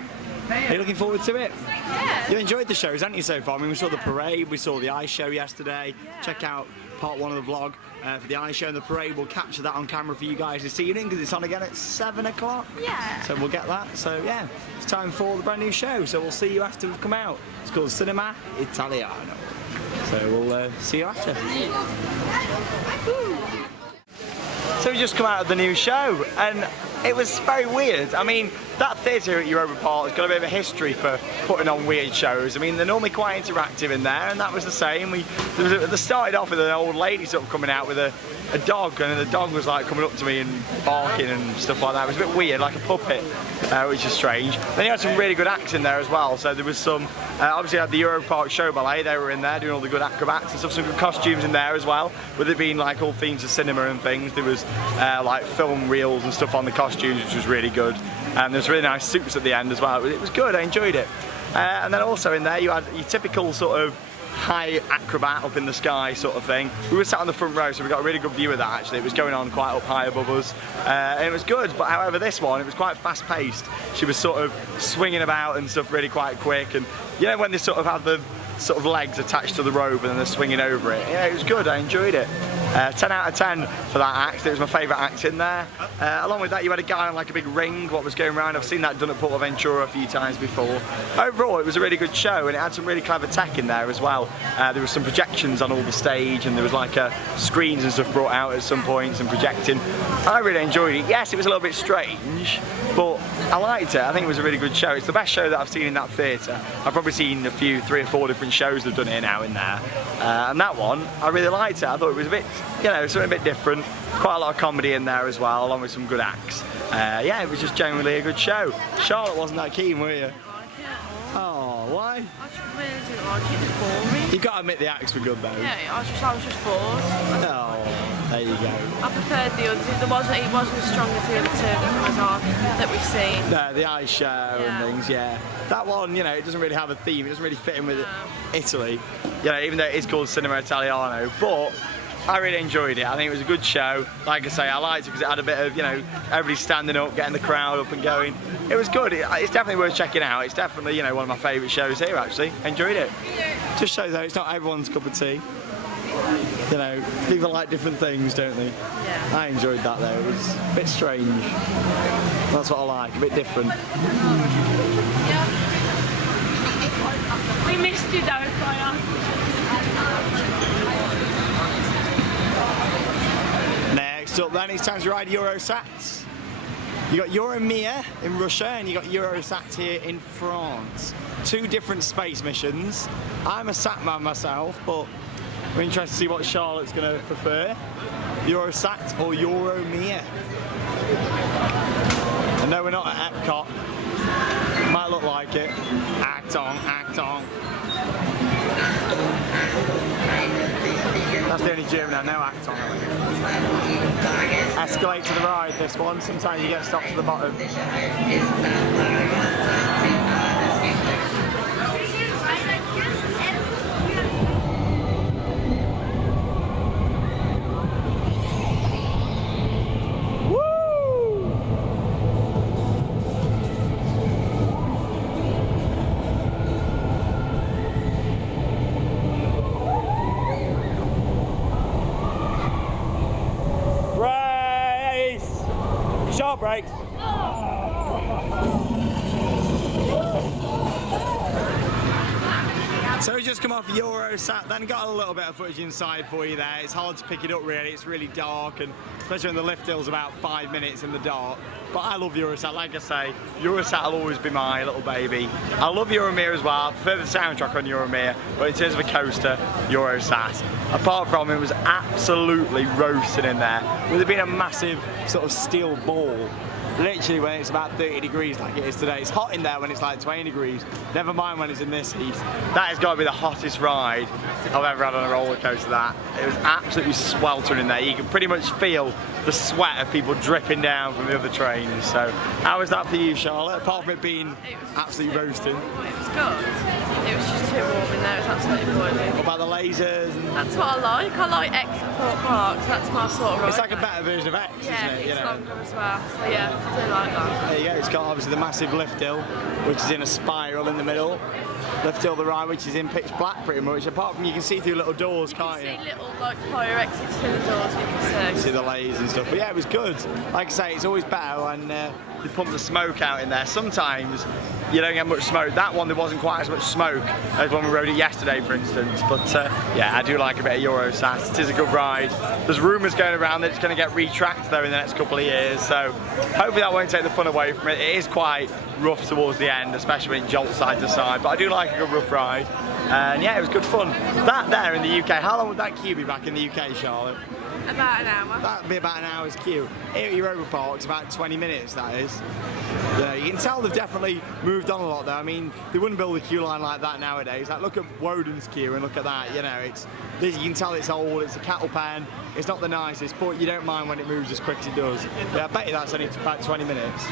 Are you looking forward to it? Yeah. You enjoyed the shows, haven't you, so far? I mean, we saw the parade, we saw the ice show yesterday. Yeah. Check out part 1 of the vlog for the ice show and the parade. We'll capture that on camera for you guys this evening because it's on again at 7 o'clock. Yeah. So we'll get that. So yeah, it's time for the brand new show. So we'll see you after we've come out. It's called Cinema Italiano. So we'll see you after. So we just come out of the new show and it was very weird. I mean, that theatre at Europa Park has got a bit of a history for putting on weird shows. I mean, they're normally quite interactive in there, and that was the same. They started off with an old lady sort of coming out with a dog, and the dog was like coming up to me and barking and stuff like that. It was a bit weird, like a puppet, which is strange. Then you had some really good acts in there as well. So there was some, obviously you had the Europa Park show ballet, they were in there doing all the good acrobats and stuff, some good costumes in there as well. With it being like all themes of cinema and things, there was like film reels and stuff on the costumes, which was really good. And there's really nice suits at the end as well. It was good, I enjoyed it. And then also in there you had your typical sort of high acrobat up in the sky sort of thing. We were sat on the front row, so we got a really good view of that actually. It was going on quite up high above us, and it was good. But however, this one, it was quite fast paced. She was sort of swinging about and stuff really quite quick, and you know when they sort of have the sort of legs attached to the rope and then they're swinging over it. Yeah, it was good, I enjoyed it. 10 out of 10 for that act. It was my favourite act in there. Along with that, you had a guy on like a big ring, what was going around. I've seen that done at Portaventura a few times before. Overall, it was a really good show, and it had some really clever tech in there as well. There was some projections on all the stage, and there was like screens and stuff brought out at some points and projecting. I really enjoyed it. Yes, it was a little bit strange, but I liked it. I think it was a really good show. It's the best show that I've seen in that theatre. I've probably seen a few, 3 or 4 different shows they've done here now in there. And that one, I really liked it. I thought it was a bit, you know, something a bit different. Quite a lot of comedy in there as well, along with some good acts. Yeah, it was just generally a good show. Charlotte wasn't that keen, were you? Oh, why? I just really didn't like it. It was boring. You've got to admit the acts were good though. Yeah, I was just bored. Oh, there you go. I preferred the others. It wasn't as strong as the other two that we've seen. No, the ice show and things, yeah. That one, you know, it doesn't really have a theme. It doesn't really fit in with Italy. You know, even though it is called Cinema Italiano, but I really enjoyed it. I think it was a good show. Like I say, I liked it because it had a bit of, you know, everybody standing up, getting the crowd up and going. It was good. It's definitely worth checking out. It's definitely, you know, one of my favourite shows here, actually. Enjoyed it. Just shows though, it's not everyone's cup of tea. You know, people like different things, don't they? Yeah. I enjoyed that though. It was a bit strange. That's what I like, a bit different. We missed you though, Fire. Next up then, it's time to ride Eurosat. You got Euro-Mir in Russia and you got Eurosat here in France. Two different space missions. I'm a sat man myself, but we're interested to see what Charlotte's going to prefer. Eurosat or Euro-Mir. I know we're not at Epcot. Might look like it. Act on, act on. That's the only German I know, act on. Escalate to the ride, this one. Sometimes you get stopped to the bottom. Brakes. So we just come off Eurosat, then got a little bit of footage inside for you there. It's hard to pick it up really, it's really dark, and especially when the lift hill's about 5 minutes in the dark. But I love Eurosat, like I say, Eurosat will always be my little baby. I love Euro-Mir as well, I prefer the soundtrack on Euro-Mir, but in terms of a coaster, Eurosat. Apart from it was absolutely roasting in there, with there being a massive sort of steel ball. Literally when it's about 30 degrees like it is today. It's hot in there when it's like 20 degrees. Never mind when it's in this heat. That has got to be the hottest ride I've ever had on a roller coaster, that. It was absolutely sweltering in there. You can pretty much feel the sweat of people dripping down from the other trains. So how was that for you, Charlotte? Apart from it being absolutely roasting. It was good. It was just too warm in there. It was absolutely boiling. What about the lasers? That's what I like. I like Export Parks. That's my sort of ride. It's like a better version of X, yeah, isn't it? it's longer as well. So yeah, I do like that. There you go. It's got obviously the massive lift hill, which is in a spiral in the middle. Lift hill the right, which is in pitch black pretty much. Apart from you can see through little doors, can't you? You can see little like fire exits through the doors. You can see. See the lasers and stuff. But yeah, it was good. Like I say, it's always better when they pump the smoke out in there. Sometimes you don't get much smoke. That one there wasn't quite as much smoke as when we rode it yesterday, for instance. But yeah, I do like a bit of Eurosat. It is a good ride. There's rumours going around that it's going to get retracked though in the next couple of years. So hopefully that won't take the fun away from it. It is quite rough towards the end, especially when it jolts side to side. But I do like a good rough ride. And yeah, it was good fun. That there in the UK, how long would that queue be back in the UK, Charlotte? About an hour. That'd be about an hour's queue. Here at Europa Park, it's about 20 minutes, that is. Yeah, you can tell they've definitely moved on a lot though. I mean, they wouldn't build a queue line like that nowadays. Like, look at Woden's queue and look at that, you know, you can tell it's old, it's a cattle pen, it's not the nicest, but you don't mind when it moves as quick as it does. Yeah, I bet you that's only about 20 minutes.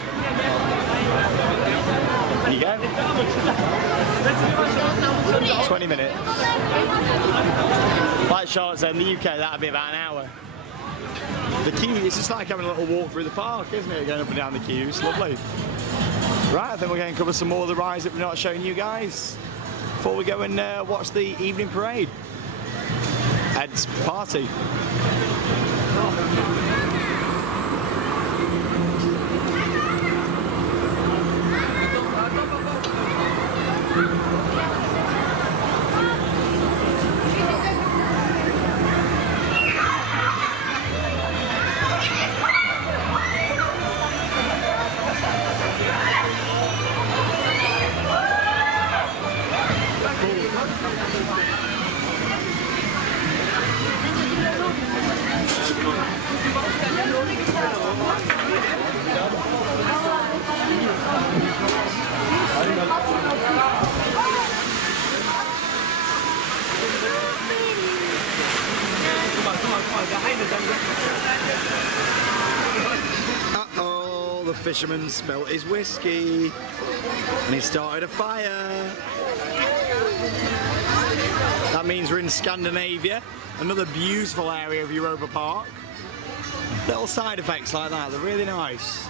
There you go. 20 minutes. Like Charlotte said, in the UK that'd be about an hour. The queue, it's just like having a little walk through the park, isn't it? Going up and down the queue, it's lovely. Right, I think we're going to cover some more of the rides that we're not showing you guys before we go and watch the evening parade. Ed's party. Uh-oh, the fisherman spilt his whiskey and he started a fire. That means we're in Scandinavia. Another beautiful area of Europa Park. Little side effects like that, they're really nice.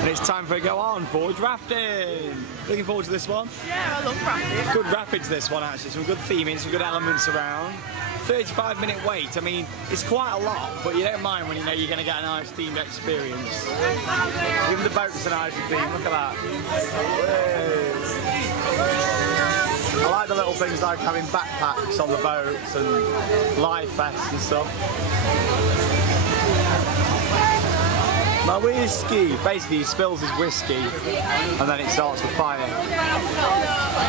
And it's time for a go on, Fjord Rafting. Looking forward to this one. Yeah, I love rafting. Good rapids this one actually, some good theming, some good elements around. 35-minute wait, I mean, it's quite a lot, but you don't mind when you know you're going to get a nice themed experience. Even the boats are nice and themed, look at that. I like the little things like having backpacks on the boats and live vests and stuff. My whiskey! Basically he spills his whiskey and then it starts to fire.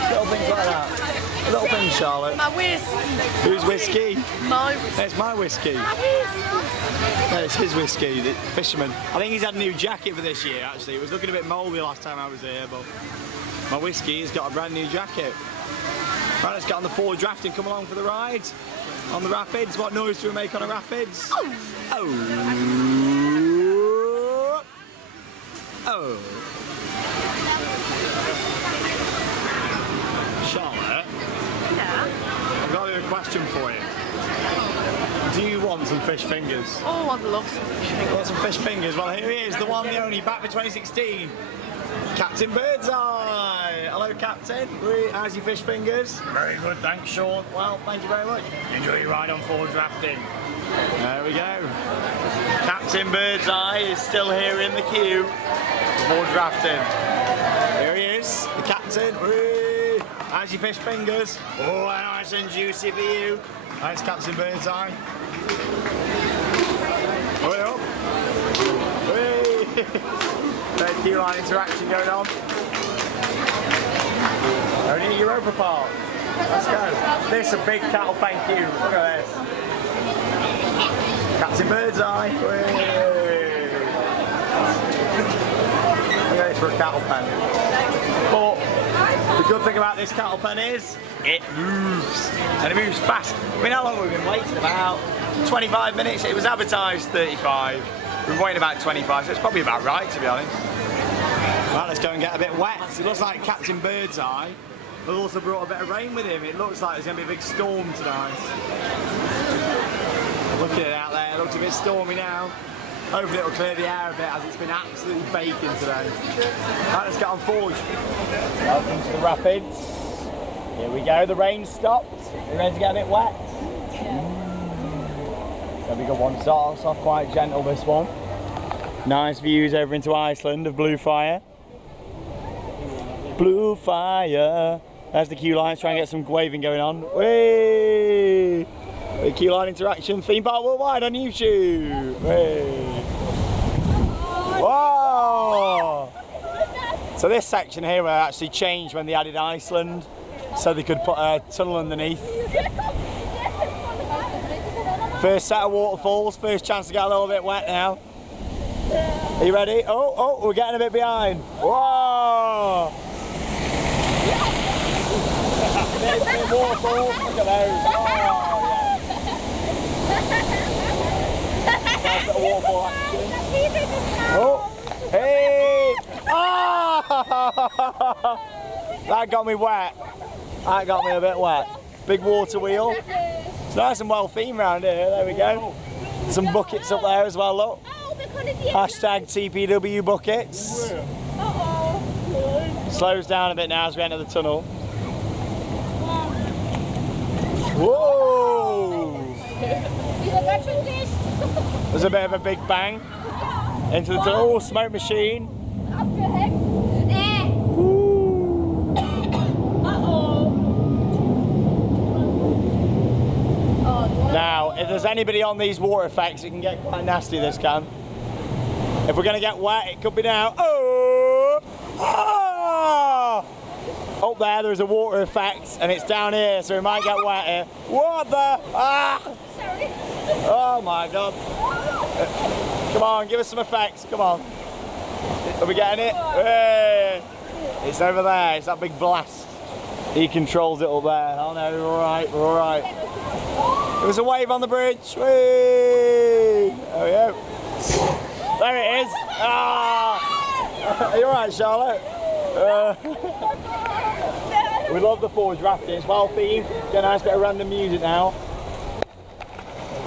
Little things like that. Little things, Charlotte. My whiskey. Whose whiskey? My whiskey. It's my whiskey. My whiskey. No, it's his whiskey, the fisherman. I think he's had a new jacket for this year actually. It was looking a bit mouldy last time I was here, but my whiskey has got a brand new jacket. Right, let's get on the Fjord Rafting, come along for the ride. On the rapids, what noise do we make on a rapids? Oh! Oh! Oh! Charlotte? Yeah? I've got a question for you. Do you want some fish fingers? Oh, I'd love some fish fingers. Want some fish fingers? Well, here he is, the one, the only, back for 2016. Captain Birdseye! Hello, Captain. How's your fish fingers? Very good, thanks, Shawn. Well, thank you very much. Enjoy your ride on Fjord Rafting. There we go. Captain Birdseye is still here in the queue. Fjord Rafting. Here he is, the captain. Whee! How's your fish fingers? Oh, nice and juicy for you. Thanks, Captain Birdseye. Hurry up. Whee! There's queue line interaction going on. Only at Europa Park. Let's go. This is a big cattle thank you. Look at this. Captain Birdseye. Whee! Look at this for a cattle pen. But the good thing about this cattle pen is it moves. And it moves fast. I mean, how long have we been waiting? About 25 minutes. It was advertised 35. We've been waiting about 25, so it's probably about right, to be honest. Right, let's go and get a bit wet. It looks like Captain Birdseye has also brought a bit of rain with him. It looks like there's going to be a big storm tonight. Look at it out there, it looks a bit stormy now. Hopefully it'll clear the air a bit as it's been absolutely baking today. Right, let's get on Forge. Welcome to the rapids. Here we go, the rain stopped. We're ready to get a bit wet. There we go, one starts off quite gentle, this one. Nice views over into Iceland of Blue Fire. Blue Fire. There's the queue line, try and get some waving going on. Whee! The queue line interaction, theme park worldwide on YouTube. Whee! Whoa! So this section here will actually change when they added Iceland, so they could put a tunnel underneath. First set of waterfalls, first chance to get a little bit wet now. Are you ready? Oh, we're getting a bit behind. Whoa! There's the waterfall. Look at those. Oh, yeah. Nice little waterfall action. Oh, hey! Oh! That got me wet. That got me a bit wet. Big water wheel. It's nice and well themed around here. There we go. Some buckets up there as well, look. Hashtag TPW buckets. Slows down a bit now as we enter the tunnel. Whoa! There's a bit of a big bang into the tunnel. Oh, smoke machine. Now, if there's anybody on these water effects, it can get quite nasty, this can. If we're going to get wet, it could be now. Oh! Oh! Up there's a water effect, and it's down here, so we might get wet here. What the? Ah! Sorry. Oh my God. Come on, give us some effects, come on. Are we getting it? Hey! It's over there, it's that big blast. He controls it up there. Oh no, we're alright, we're alright. There was a wave on the bridge. Whee! There we go. There it is. Ah! Are you alright, Charlotte? We love the Fjord Rafting. It's well themed. Get a nice bit of random music now.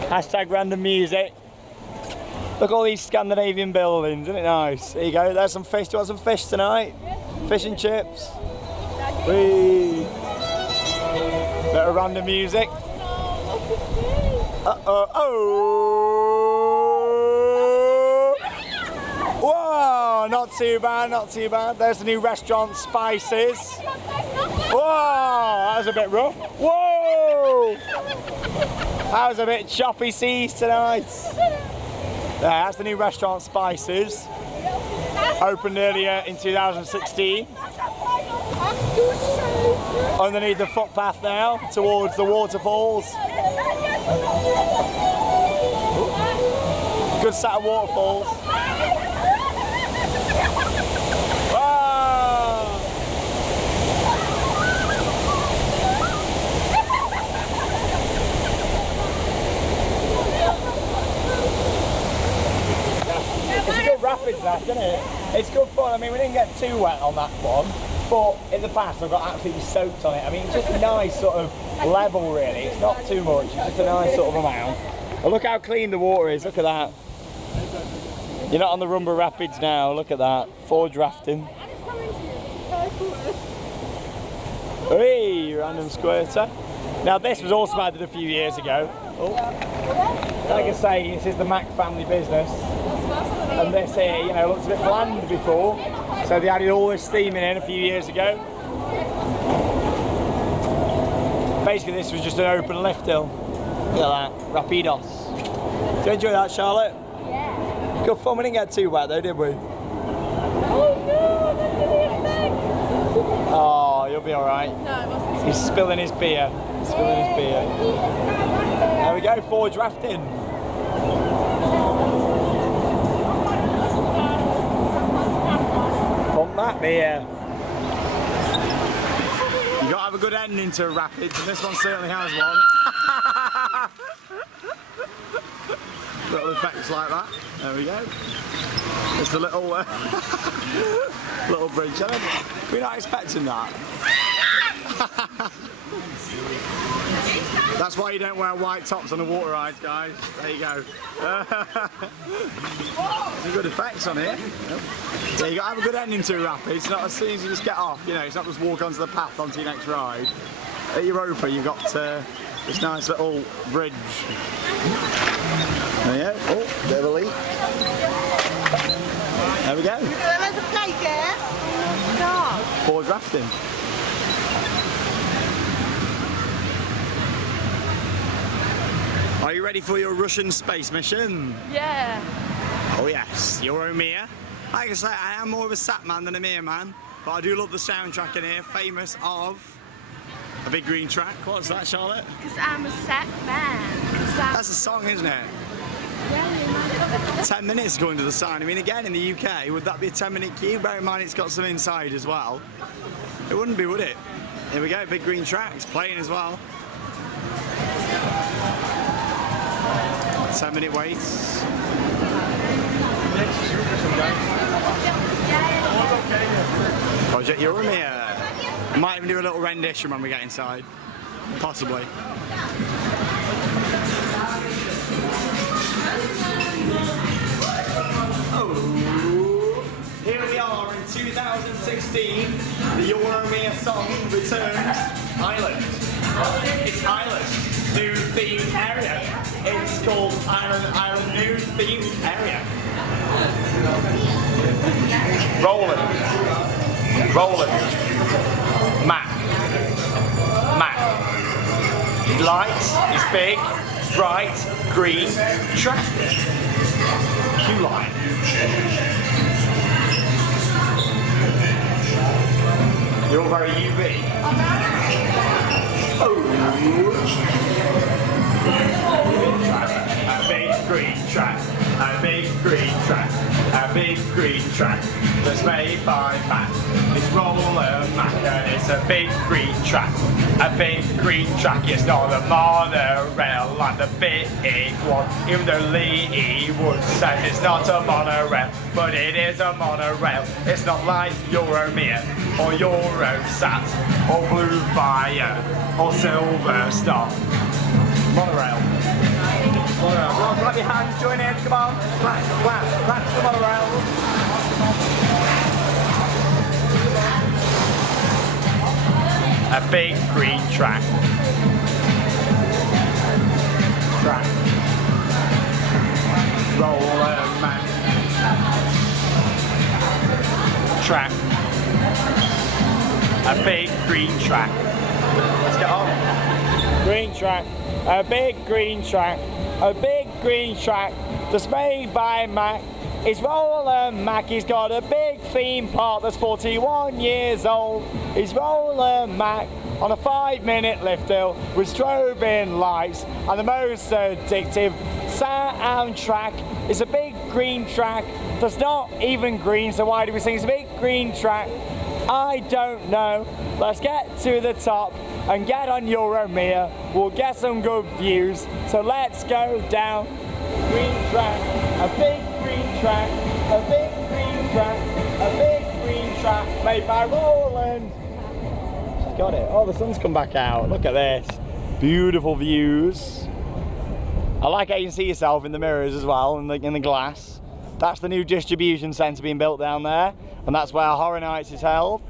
Hashtag random music. Look at all these Scandinavian buildings, isn't it nice? There you go, there's some fish. Do you want some fish tonight? Fish and chips. Whee! Bit of random music. Uh-oh, oh! Whoa, not too bad, not too bad. There's the new restaurant, Spices. Whoa, that was a bit rough. Whoa! That was a bit choppy seas tonight. There, that's the new restaurant, Spices. Opened earlier in 2016. Underneath the footpath now, towards the waterfalls. Good set of waterfalls. Wow. It's a good rapids that, isn't it? It's good fun. I mean, we didn't get too wet on that one, but in the past I've got absolutely soaked on it. I mean, it's just a nice sort of level, really. It's not too much, it's just a nice sort of amount. But look how clean the water is, look at that. You're not on the Rumba Rapids now, look at that. Fjord Rafting. Hey, random squirter. Now this was also added a few years ago. Oh. Like I say, this is the Mac family business. And this here, you know, looks a bit bland before. So they added all this theming in a few years ago. Basically this was just an open lift hill. Look at that, Rapidos. Did you enjoy that, Charlotte? Yeah. Good fun, we didn't get too wet though, did we? Oh no, that's really effect. Oh, you'll be alright. No, it wasn't. He's spilling his beer. Spilling his beer. There we go, Fjord Rafting. Pump that beer. You got to have a good ending to rapids, and this one certainly has one. Little effects like that. There we go. Just a little little bridge. We're not expecting that. That's why you don't wear white tops on the water rides, guys. There you go. Some good effects on here. Yeah, you got to have a good ending to a rapid. It's not as soon as you just get off, you know, it's not just walk onto the path onto your next ride. At Europa, you've got this nice little bridge. There you go. Oh, bit of a leak. There we go. There's a plate there. Stop. Fjord Rafting. Are you ready for your Russian space mission? Yeah. Oh yes, Euro-Mir. Like I say, I am more of a sat man than a Mir man, but I do love the soundtrack in here, famous of a big green track. What's that, Charlotte? Because I'm a set man. That's a song, isn't it? 10 minutes going to the sign. I mean, again, in the UK, would that be a 10-minute queue? Bear in mind it's got some inside as well. It wouldn't be, would it? Here we go, big green track. It's playing as well. 10-minute waits. Project Euro-Mir. Might even do a little rendition when we get inside. Possibly. Oh, here we are in 2016. The Euro-Mir song returns. Island. It's Island. New themed area. It's called Island New themed area. Roland. Mac. Light is big, bright, green, track. Q-line. You're very UV. Oh. A big green track. A big green track. A big green track. That's made by Mac. It's roller Mac and it's a big green track. A big green track. It's not a monorail like the big one. Even though Lee would say it's not a monorail, but it is a monorail. It's not like Euro-Mir or Eurosat or Blue Fire or Silver Star. Monorail. Monorail. Go on, grab your hands, join in, come on. Clap the monorail. A big green track. Roller man. Track. A big green track. Let's get on. Green track. A big green track. A big green track. That's made by Mac. It's Roller Mac. He's got a big theme park that's 41 years old. He's Roller Mac on a 5-minute lift hill with strobing lights and the most addictive soundtrack. It's a big green track that's not even green, so why do we sing it's a big green track? I don't know. Let's get to the top and get on Euro-Mir. We'll get some good views, so let's go down. Green track, a big green track, a big green track, a big green track made by Roland. She's got it. Oh, the sun's come back out. Look at this. Beautiful views. I like how you can see yourself in the mirrors as well, in the glass. That's the new distribution centre being built down there, and that's where Horror Nights is held.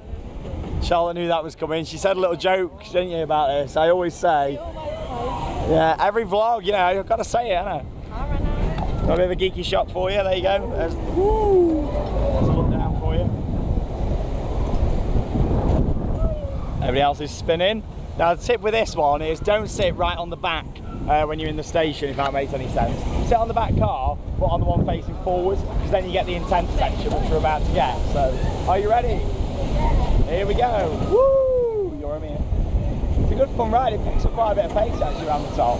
Charlotte knew that was coming. She said a little joke, didn't you, about this? I always say, yeah, every vlog, you know, I've got to say it, haven't I? Got a bit of a geeky shot for you. There you go. There's a look down for you. Everybody else is spinning. Now the tip with this one is don't sit right on the back when you're in the station, if that makes any sense. Sit on the back car, but on the one facing forwards, because then you get the intense section, which we're about to get. So, are you ready? Here we go. Woo! Euro-Mir. It's a good fun ride. It picks up quite a bit of pace actually around the top.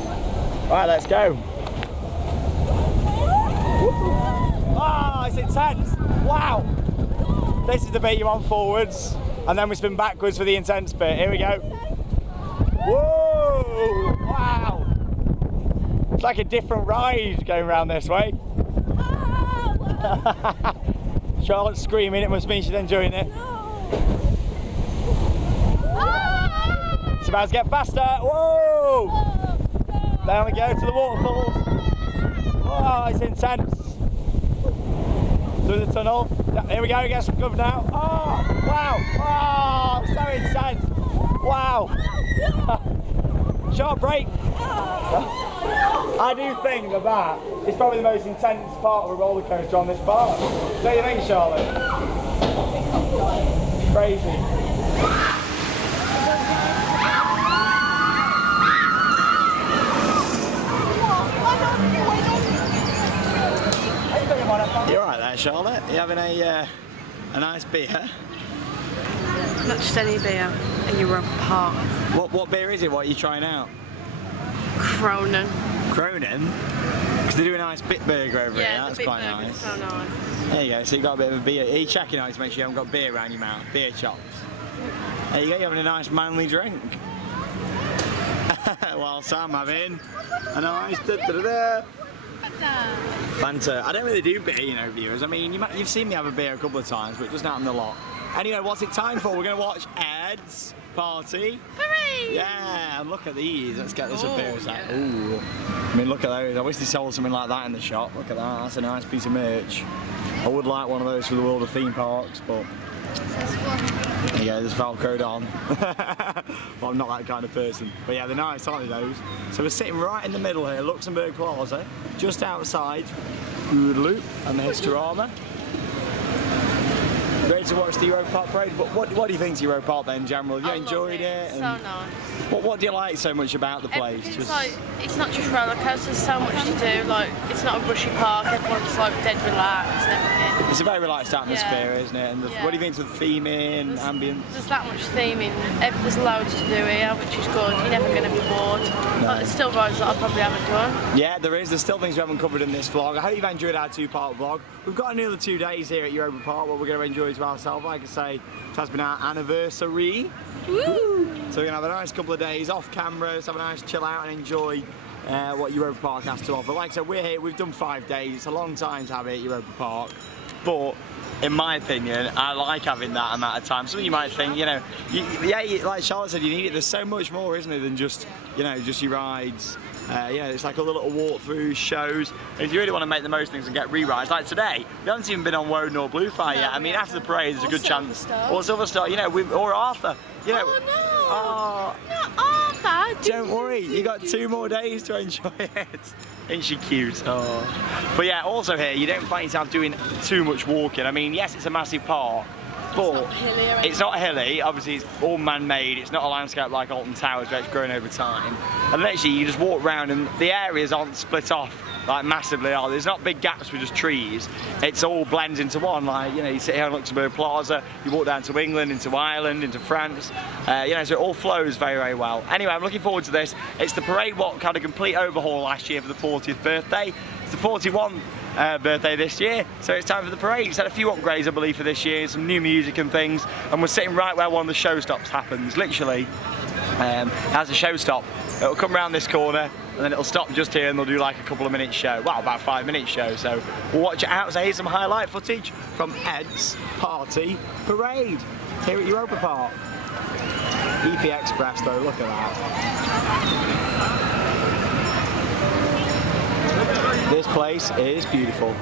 Right, let's go. Ah, oh, it's intense. Wow. This is the bit you're on forwards, and then we spin backwards for the intense bit. Here we go. Whoa! Wow! It's like a different ride going around this way. Charlotte's screaming, it must mean she's enjoying it. It's about to get faster. Whoa! Down we go to the waterfalls. Oh, it's intense. Through the tunnel. Here we go, we get some cover now. Oh, wow! Oh, so intense. Wow! Sharp break. I do think that is probably the most intense part of a roller coaster on this park. Don't you think, Charlotte? Crazy. You're right there, Charlotte. You having a nice beer? Not just any beer, a Europa Park. What beer is it? What are you trying out? Cronin. Cronin? Because they do a nice bit burger over here. That's quite nice. So nice. There you go. So you got a bit of a beer. Are you checking out to make sure you haven't got beer around your mouth? Beer chops. There you go. You're having a nice manly drink. Whilst I'm having a nice Fanta. I don't really do beer, you know, viewers. I mean, you've seen me have a beer a couple of times, but it doesn't happen a lot. Anyway, what's it time for? We're going to watch Ed's party. Hooray! Yeah, and look at these. Let's get this up here. Yeah. Ooh. I mean, look at those. I wish they sold something like that in the shop. Look at that. That's a nice piece of merch. I would like one of those for the world of theme parks, but yeah, there's Velcroed on. Well, I'm not that kind of person. But yeah, they're nice, aren't they, those? So we're sitting right in the middle here, Luxembourg Plaza, just outside Food Loop and the Historama. Ready to watch the Europa Park parade? But what do you think of Europa Park then in general? Have you enjoyed it? So nice. What do you like so much about the place? Everything's like, it's not just roller coasters, there's so much to do. Like, it's not a rushy park, everyone's like dead relaxed and everything. It's a very relaxed atmosphere, isn't it? And what do you think of the theming, ambience? There's that much theming. There's loads to do here, which is good. You're never going to be bored. No. Like, there's still rides that I probably haven't done. Yeah, there is. There's still things we haven't covered in this vlog. I hope you've enjoyed our two-part vlog. We've got another 2 days here at Europa Park where we're going to enjoy to ourselves. Like I say, it has been our anniversary. Woo! So we're going to have a nice couple of days off camera, just have a nice chill out and enjoy what Europa Park has to offer. Like I said, we're here, we've done 5 days. It's a long time to have it at Europa Park. But in my opinion, I like having that amount of time. Some of you might think, you know, like Charlotte said, you need it. There's so much more, isn't there, than just, you know, just your rides Yeah, it's like all the little walkthroughs, shows. If you really want to make the most of things and get re-rides, like today, we haven't even been on Woden or Bluefire yet. I mean, after the parade, there's a good chance. Or Silver Star, you know, or Arthur. You know, Oh no! Not Arthur! don't worry, you got 2 more days to enjoy it. Ain't she cute? Oh. But yeah, also here, you don't find yourself doing too much walking. I mean, yes, it's a massive park, but it's not hilly. Obviously, it's all man-made. It's not a landscape like Alton Towers where it's grown over time. And literally, you just walk around and the areas aren't split off like massively. There's not big gaps with just trees. It's all blends into one. Like, you know, you sit here on Luxembourg Plaza, you walk down to England, into Ireland, into France. You know, so it all flows very, very well. Anyway, I'm looking forward to this. It's the parade what had a complete overhaul last year for the 40th birthday. It's the 41st birthday this year, so it's time for the parade. It's had a few upgrades, I believe, for this year, some new music and things, and we're sitting right where one of the show stops happens. Literally, as a show stop, it'll come around this corner, and then it'll stop just here, and they'll do like a couple of minutes show. Well, about 5-minute show. So we'll watch it out. So here's some highlight footage from Ed's Party Parade here at Europa Park. EP Express, though. Look at that. This place is beautiful.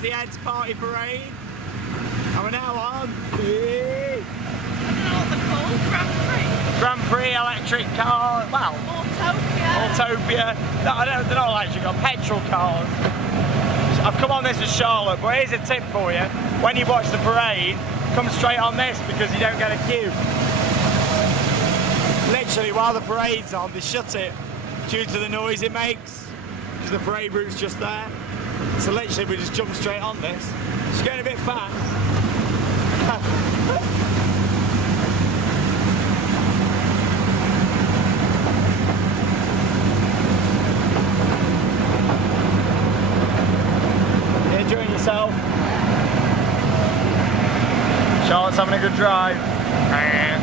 The Ed's Party Parade, and we're now on the Grand Prix electric car. Wow, Autopia. No, they're not electric, they're petrol cars. I've come on this with Charlotte, but here's a tip for you: when you watch the parade, come straight on this because you don't get a queue. Literally, while the parade's on, they shut it due to the noise it makes because the parade route's just there. So literally we just jump straight on this. It's going a bit fast. Charlotte's having a good drive.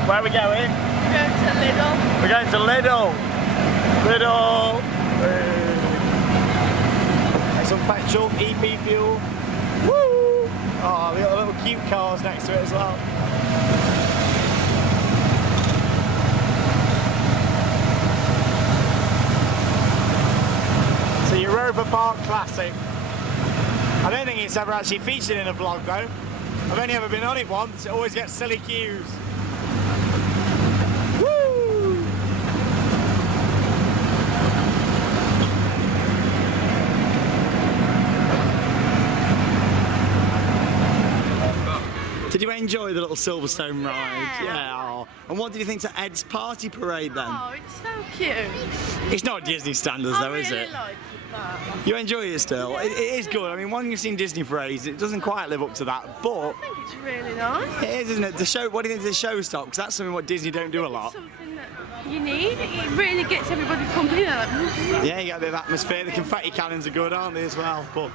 Where are we going? We're going to Lidl. We're going to Lidl. Lidl. There's some petrol, EP fuel. Woo! Oh, we got the little cute cars next to it as well. It's a Europa Park classic. I don't think it's ever actually featured in a vlog though. I've only ever been on it once. It always gets silly queues. Woo! Did you enjoy the little Silverstone ride? Yeah. Oh. And what did you think to Ed's party parade then? Oh, it's so cute. It's not Disney standards though, is it? Like it, but You enjoy it still? Yeah. It is good. I mean, when you've seen Disney parades, it doesn't quite live up to that, but I think it's really nice. it is, isn't it? The show. What do you think of the show stock? Because that's something what Disney don't do a It's lot. something that you need. It really gets everybody pumping. Like, Yeah, you get a bit of atmosphere. The confetti cannons are good, aren't they, as well? But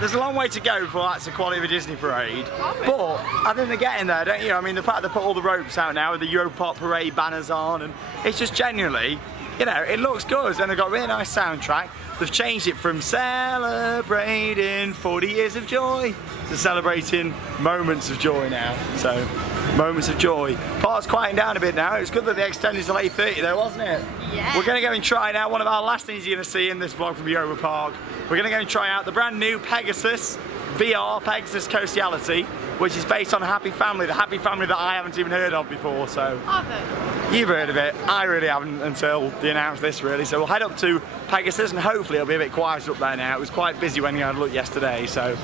there's a long way to go before that's the quality of a Disney parade. But I think they're getting there, don't you? I mean, the fact they put all the ropes out now with the Europa Park parade banners on, and it's just genuinely, you know, it looks good. And they've got a really nice soundtrack. They've changed it from celebrating 40 years of joy to celebrating moments of joy now. So, moments of joy. Park's quieting down a bit now. It's good that they extended to late 30 though, wasn't it? Yeah. We're going to go and try now one of our last things you're going to see in this vlog from Europa Park. We're going to go and try out the brand new Pegasus VR, Pegasus Coastiality, which is based on a happy family, the happy family that I haven't even heard of before. So you've heard of it, I really haven't until they announced this really. So we'll head up to Pegasus and hopefully it'll be a bit quieter up there now. It was quite busy when we had a look yesterday, so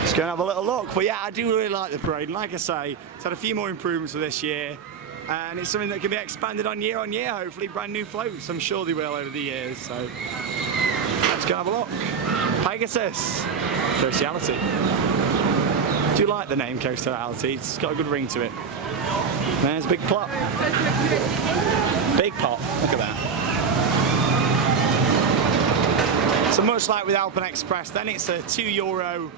let's go and have a little look. But yeah, I do really like the parade, and like I say, it's had a few more improvements for this year, and it's something that can be expanded on year, hopefully brand new floats. I'm sure they will over the years, so let's go and have a look. Pegasus Coastiality. Do you like the name Coastiality? It's got a good ring to it. There's a big plot. Big pot, look at that. So much like with Alpenexpress, then it's a €2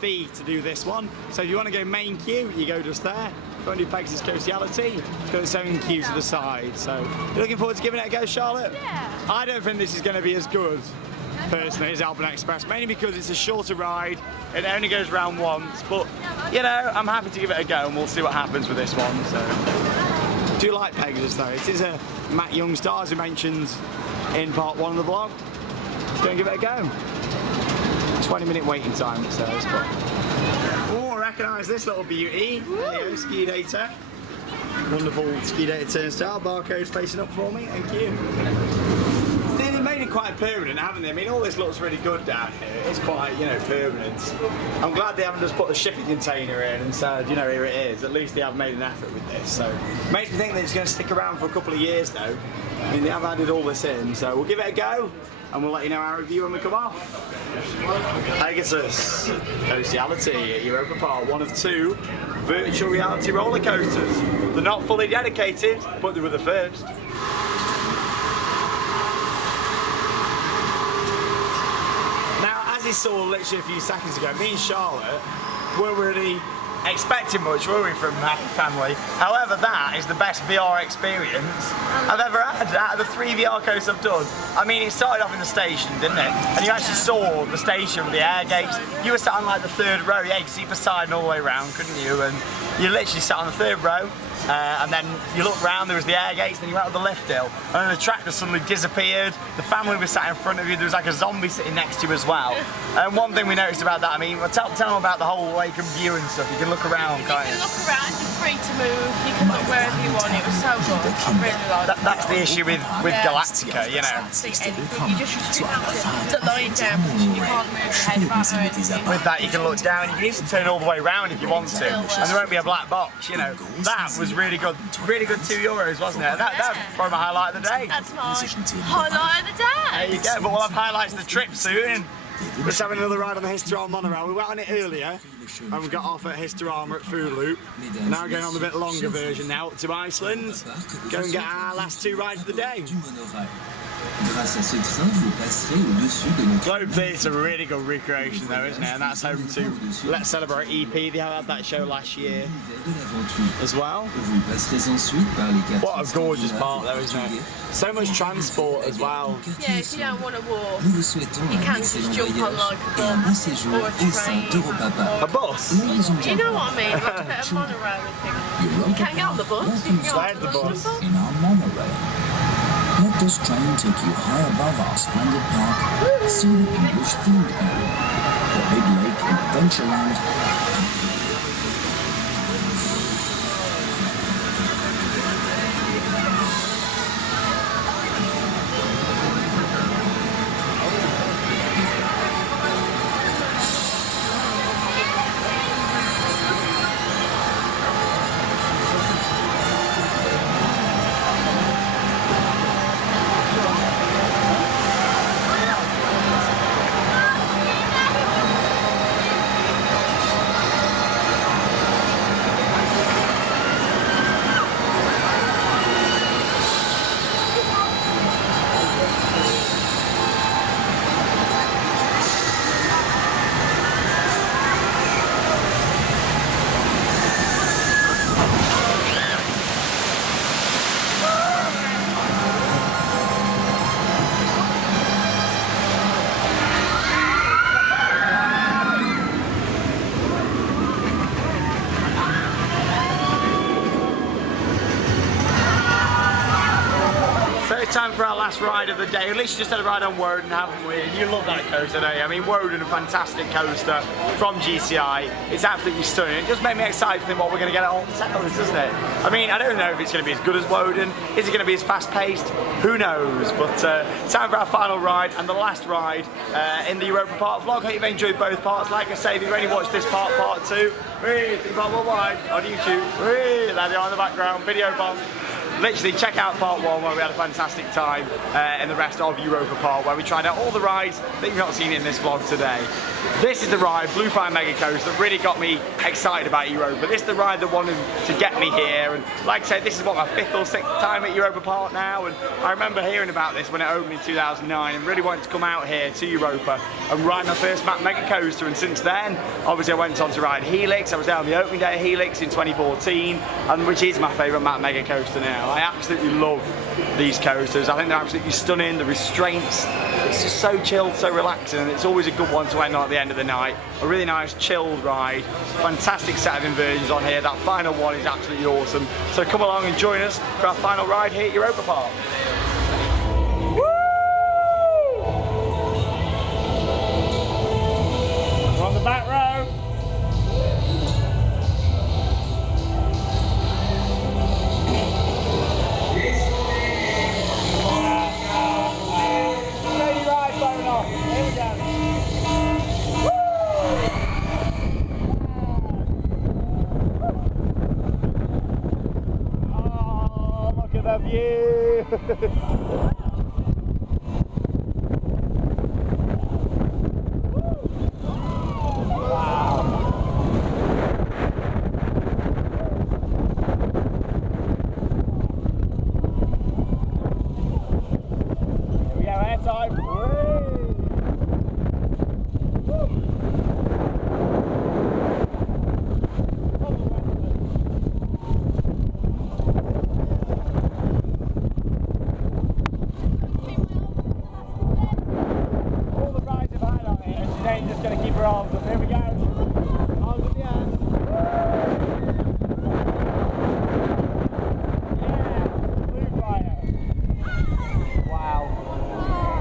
fee to do this one. So if you want to go main queue, you go just there. If you want to do Pegasus Coastiality, it's got its own queue to the side. So you're looking forward to giving it a go, Charlotte? Yeah. I don't think this is going to be as good, personally, as Alpenexpress, mainly because it's a shorter ride. It only goes round once, but you know, I'm happy to give it a go and we'll see what happens with this one. So, do you like Pegasus though? It is a Matt Youngstar, as he mentions in part 1 of the vlog. Let's go and give it a go. 20-minute waiting time, it says. But oh, I recognise this little beauty. There you go, ski data. Wonderful ski data turnstile. Barcode's facing up for me. Thank you. They've made it quite permanent, haven't they? I mean, all this looks really good down here. It's quite, you know, permanent. I'm glad they haven't just put the shipping container in and said, you know, here it is. At least they have made an effort with this. So, it makes me think that it's going to stick around for a couple of years, though. I mean, they have added all this in, so we'll give it a go, and we'll let you know our review when we come off. Pegasus Coastiality at Europa Park, one of 2 virtual reality roller coasters. They're not fully dedicated, but they were the first. As you saw literally a few seconds ago, me and Charlotte weren't really expecting much, were we, from Happy Family? However, that is the best VR experience I've ever had out of the 3 VR coasters I've done. I mean, it started off in the station, didn't it? And you actually saw the station with the air gates. You were sat on like the 3rd row, yeah, you could see Poseidon all the way around, couldn't you? And you literally sat on the 3rd row. And then you look round, there was the air gates, then you went up the lift hill, and then the tractor suddenly disappeared. The family was sat in front of you, there was like a zombie sitting next to you as well. And one thing we noticed about that, I mean, tell them about the whole way you can view and stuff. You can look around, can't you? You can look around, you're free to move, you can look wherever you want. It was so good. I really liked it. That's the issue with Galactica, you know. See anything. You just have to lie down position. You can't move your head back or anything. With that, you can look down. You can even turn all the way around if you want to, and there won't be a black box. You know, that was really good. Really good €2, wasn't it? That was probably my highlight of the day. That's my highlight of the day. There you go. But we'll have highlights of the trip soon. We're just having another ride on the Historama Monorail. We went on it earlier, and we got off at Historama at Food Loop. Now we're going on the bit longer version now up to Iceland. Go and get our last 2 rides of the day. Grâce à ce train, vous passerez au-dessus de notre... Globe Theatre's a really good recreation though, isn't it? And that's home to Let's Celebrate EP. They had that show last year as well. Vous passerez ensuite par les quatre... What a gorgeous park though, isn't it? So much transport as well. Yeah, if you don't want to walk, Nous vous souhaitons you un can excellent just jump on voyage like et un a bon bus séjour or a au sein train. d'Europa Park. A bus? Ladies and You know gentlemen, what I mean? Like a bit of monorail thing. You Europa can't get on the bus. You can get Slide on the the bus. bus. in our monorail. Let this train take you high above our splendid park, see the English-themed area, the big lake in Adventureland, Time for our last ride of the day. At least just had a ride on Woden, haven't we? And you love that coaster, don't you? I mean, Woden, a fantastic coaster from GCI. It's absolutely stunning. It just made me excited for what we're going to get at Alton Towers, doesn't it? I mean, I don't know if it's going to be as good as Woden. Is it going to be as fast-paced? Who knows? But time for our final ride and the last ride in the Europa Park vlog. Hope you've enjoyed both parts. Like I say, if you've only watched this part 2, part 1 on YouTube. There they are in the background, video bomb. Literally check out part 1 where we had a fantastic time in the rest of Europa Park, where we tried out all the rides that you've not seen in this vlog today. This is the ride, Blue Fire Mega Coaster, that really got me excited about Europa. This is the ride that wanted to get me here, and like I said, this is what, my 5th or 6th time at Europa Park now, and I remember hearing about this when it opened in 2009 and really wanted to come out here to Europa and ride my first Map Mega Coaster. And since then, obviously I went on to ride Helix. I was there on the opening day of Helix in 2014, and which is my favourite Map Mega Coaster now. I absolutely love these coasters. I think they're absolutely stunning. The restraints, it's just so chilled, so relaxing, and it's always a good one to end on at the end of the night. A really nice chilled ride. Fantastic set of inversions on here. That final one is absolutely awesome. So come along and join us for our final ride here at Europa Park. We're on the back row.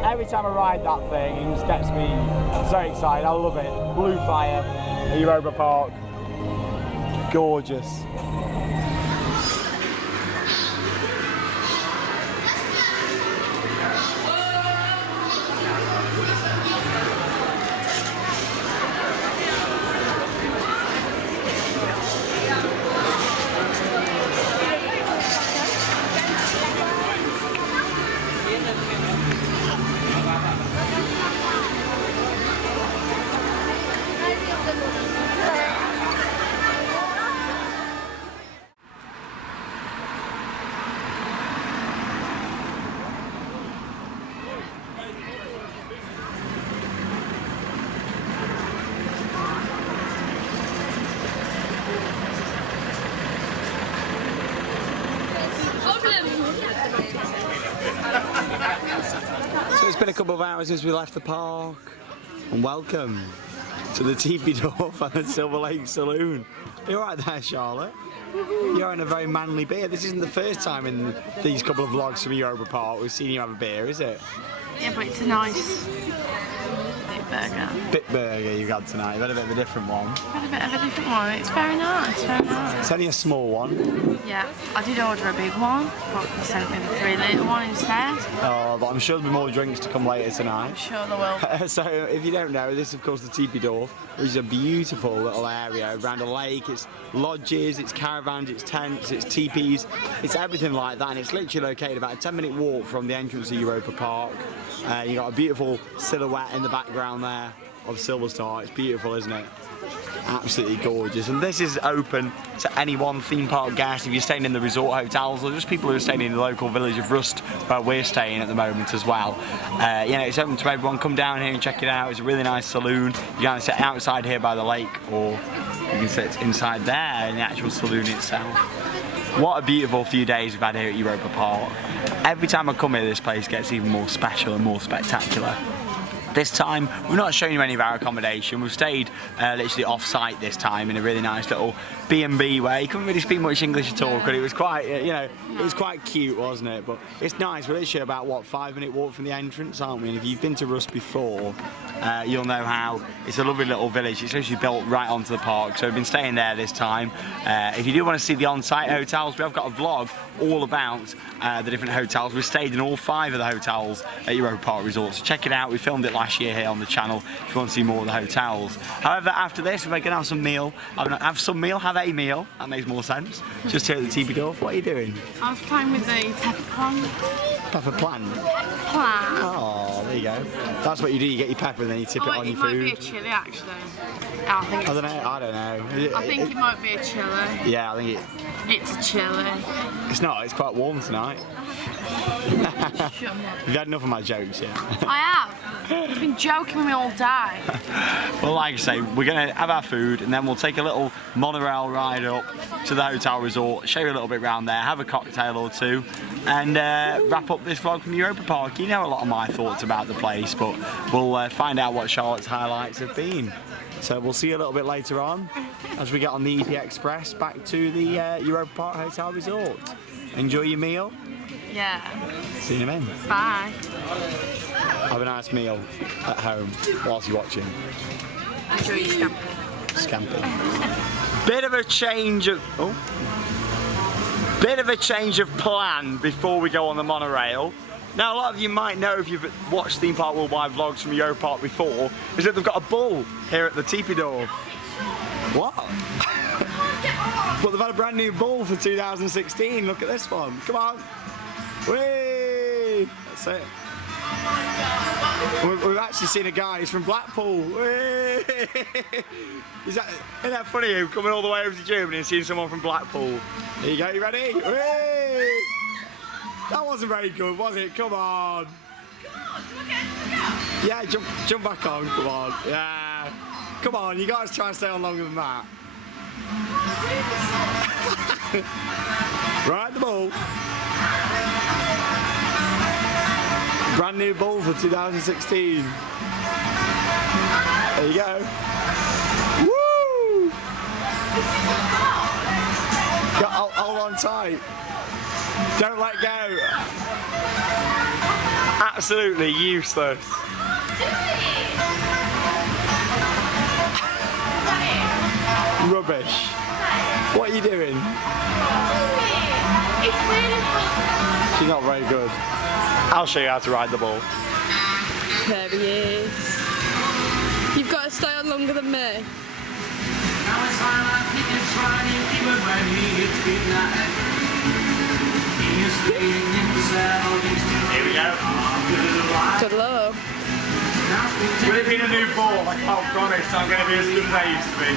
Every time I ride that thing, it just gets me so excited. I love it. Blue Fire, Europa Park, gorgeous. been a couple of hours since we left the park, and welcome to the Tepee and the Silver Lake Saloon. You're right there, Charlotte. You're in a very manly beer. This isn't the first time in these couple of vlogs from Europa Park we've seen you have a beer, is it? Yeah, but it's a nice burger. Bit burger you've had tonight. You've had a bit of a different one. I've had a bit of a different one. It's very nice, very nice. It's only a small one. Yeah, I did order a big one, but they sent me the 3 litre one instead. Oh, but I'm sure there'll be more drinks to come later tonight. I'm sure there will. So, if you don't know, this is of course the Tepee, which is a beautiful little area around a lake. It's lodges, it's caravans, it's tents, it's teepees, it's everything like that, and it's literally located about a 10-minute walk from the entrance of Europa Park. You got a beautiful silhouette in the background there of Silver Star. It's beautiful, isn't it? Absolutely gorgeous. And this is open to any one theme park guest if you're staying in the resort hotels, or just people who are staying in the local village of Rust where we're staying at the moment as well. You know, it's open to everyone. Come down here and check it out. It's a really nice saloon. You can sit outside here by the lake, or you can sit inside there in the actual saloon itself. What a beautiful few days we've had here at Europa Park. Every time I come here, this place gets even more special and more spectacular. This time, we're not showing you any of our accommodation. We've stayed literally off-site this time in a really nice little B&B where you couldn't really speak much English at all, but it was quite, you know, it was quite cute, wasn't it? But it's nice. We're literally about, what, 5-minute walk from the entrance, aren't we? And if you've been to Rust before, you'll know how it's a lovely little village. It's actually built right onto the park, so we've been staying there this time. If you do want to see the on-site hotels, we have got a vlog all about the different hotels. We've stayed in all 5 of the hotels at Europa Park Resort, so check it out. We filmed it last year here on the channel if you want to see more of the hotels. However, after this, we're going to have some meal. Have a meal. That makes more sense. Just here at the Tepee Dorf. What are you doing? I was playing with the pepper plant. Pepper plant? Plant. Oh, there you go. That's what you do. You get your pepper and then you tip it on your food. It might be a chili, actually. I don't know. I think it might be a chili. Yeah, I think it's a chili. It's not. It's quite warm tonight. Shut up. You've had enough of my jokes yet? I have. You've been joking with me all day. Well, like I say, we're going to have our food and then we'll take a little monorail ride up to the hotel resort, show you a little bit around there, have a cocktail or two, and wrap up this vlog from Europa Park. You know a lot of my thoughts about the place, but we'll find out what Charlotte's highlights have been. So we'll see you a little bit later on as we get on the EP Express back to the Europa Park Hotel Resort. Enjoy your meal. Yeah. See you in a minute. Bye. Have a nice meal at home whilst you're watching. Enjoy your Scamping. Bit of a change of plan before we go on the monorail. Now, a lot of you might know if you've watched Theme Park Worldwide vlogs from Europa Park before, is that they've got a bull here at the Tepee Dorf. What? But they've had a brand new bull for 2016. Look at this one. Come on. Whee! That's it. We've actually seen a guy, he's from Blackpool. Isn't that funny, you coming all the way over to Germany and seeing someone from Blackpool? There you go, you ready? Whee! That wasn't very good, was it? Come on. Come on, do again. Yeah, jump back on, come on. Yeah. Come on, you guys try and stay on longer than that. Right, the ball. Brand new ball for 2016. There you go. Woo! Hold on tight. Don't let go. Absolutely useless. Rubbish. What are you doing? She's not very good. I'll show you how to ride the ball. There he is. You've got to stay on longer than me. Here we go. Good luck. With it being a new ball, I can't promise I'm going to be as good as I used to be.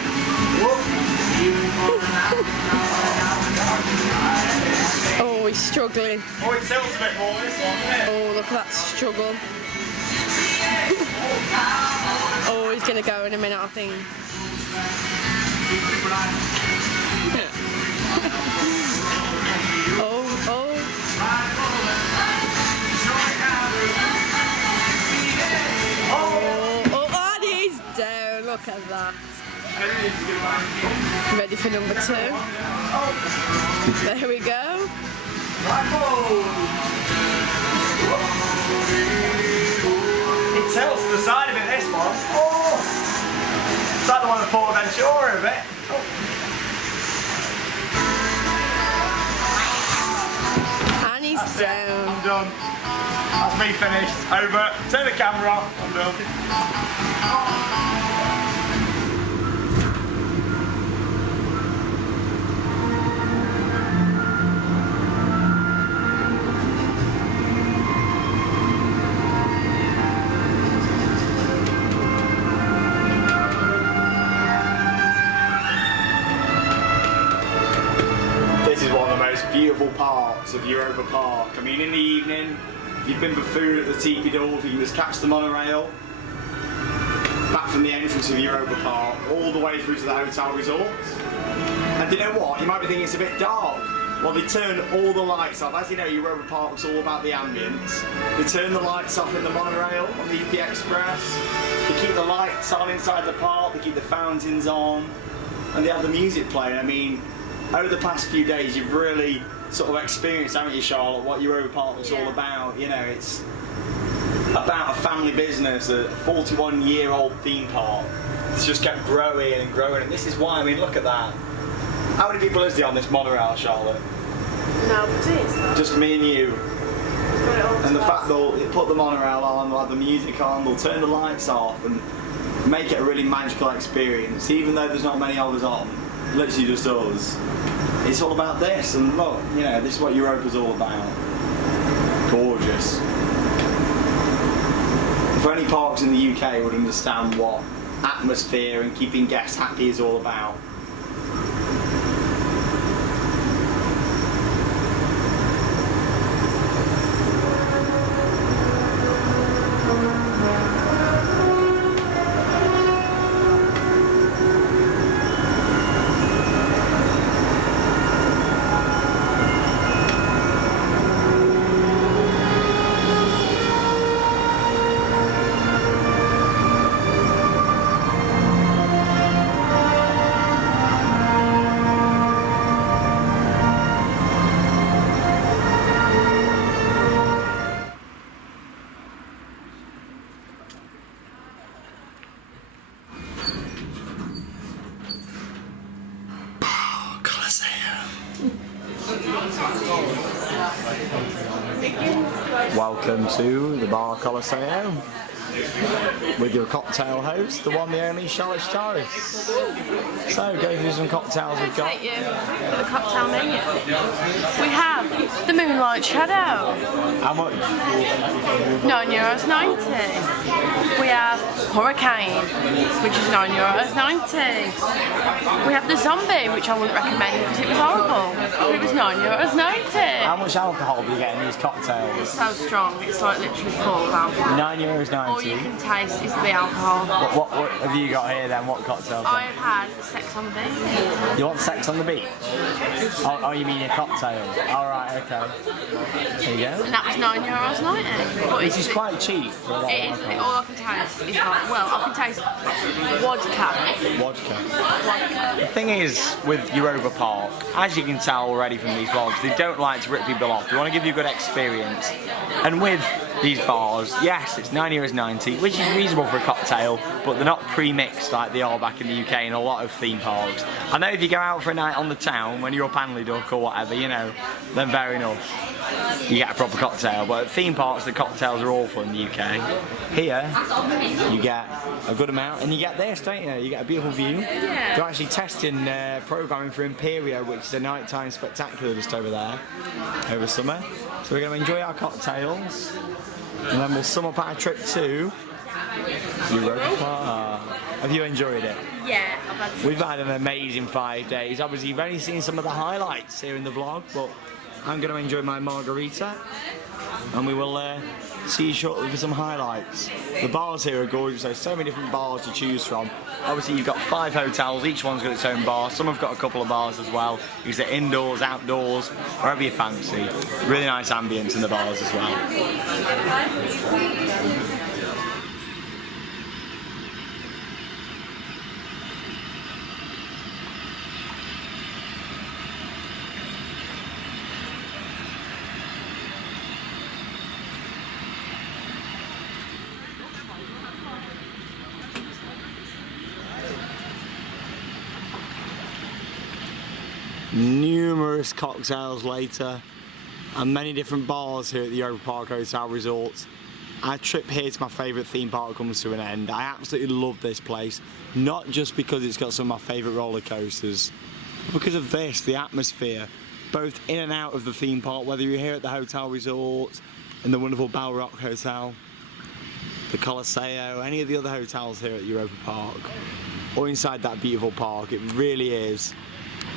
Oh, he's struggling. Oh, it tilts a bit more, this one, isn't it? Oh, look at that struggle. Oh, he's going to go in a minute, I think. Oh. Look at that. Ready for number 2? There we go. It tilts to the side a bit, this one. Oh! It's like the one at Port Ventura a bit. And he's down. I'm done. That's me finished. Over. Turn the camera off. I'm done. Beautiful parts of Europa Park. I mean, in the evening, if you've been for food at the Tepee Village, you can just catch the monorail back from the entrance of Europa Park all the way through to the hotel resorts. And you know what? You might be thinking it's a bit dark. Well, they turn all the lights off. As you know, Europa Park's all about the ambience. They turn the lights off in the monorail on the Express. They keep the lights on inside the park. They keep the fountains on, and they have the music playing. I mean, over the past few days, you've really sort of experienced, haven't you, Charlotte, what Europa Park was all about. You know, it's about a family business, a 41-year-old theme park. It's just kept growing and growing, and this is why. I mean, look at that. How many people is there on this monorail, Charlotte? No, just me and you. And the fact they'll put the monorail on, they'll have the music on, they'll turn the lights off, and make it a really magical experience, even though there's not many of us on. Literally just us. It's all about this, and look, you know, this is what Europa's all about. Gorgeous. If only parks in the UK would understand what atmosphere and keeping guests happy is all about. Welcome to the Bar Coliseum with your cocktail host, the one, the only Charlotte Charles. So, go through some cocktails we've got. Take you for the cocktail menu. We have the Moonlight Shadow. How much? €9.90. We have Hurricane, which is €9.90. We have the Zombie, which I wouldn't recommend because it was horrible. But it was €9.90. How much alcohol do you get in these cocktails? It's so strong, it's like literally full of alcohol. €9.90. All you can taste is the alcohol. What have you got here then? What cocktails? I have had sex on the beach. You want sex on the beach? Oh, you mean a cocktail? Alright, okay. There you go. And that was €9.90. Which is quite cheap for a lot of It is, alcohol. all I can taste is like, well, I can taste vodka. Vodka. The thing is, with Europa Park, as you can tell already from these vlogs, they don't like to rip people off. They want to give you a good experience. And with these bars, yes, it's €9.90, which is reasonable for a cocktail, but they're not pre-mixed like they are back in the UK in a lot of theme parks. I know if you go out for a night on the town when you're a Panley Duck or whatever, you know, then fair enough. You get a proper cocktail, but at theme parks the cocktails are awful in the UK. Here, you get a good amount, and you get this, don't you? You get a beautiful view. Yeah. They're actually testing programming for Imperio, which is a nighttime spectacular just over there, over summer. So we're going to enjoy our cocktails, and then we'll sum up our trip to Europa Park. Have you enjoyed it? Yeah, I've had some. We've had an amazing 5 days. Obviously, you've only seen some of the highlights here in the vlog, but I'm going to enjoy my margarita, and we will see you shortly for some highlights. The bars here are gorgeous. There's so many different bars to choose from. Obviously, you've got 5 hotels. Each one's got its own bar. Some have got a couple of bars as well. You can sit indoors, outdoors, wherever you fancy. Really nice ambience in the bars as well. numerous cocktails later, and many different bars here at the Europa Park Hotel Resort. Our trip here to my favourite theme park comes to an end. I absolutely love this place, not just because it's got some of my favourite roller coasters, but because of this, the atmosphere, both in and out of the theme park, whether you're here at the hotel resort, in the wonderful Bell Rock Hotel, the Colosseo, any of the other hotels here at Europa Park, or inside that beautiful park. It really is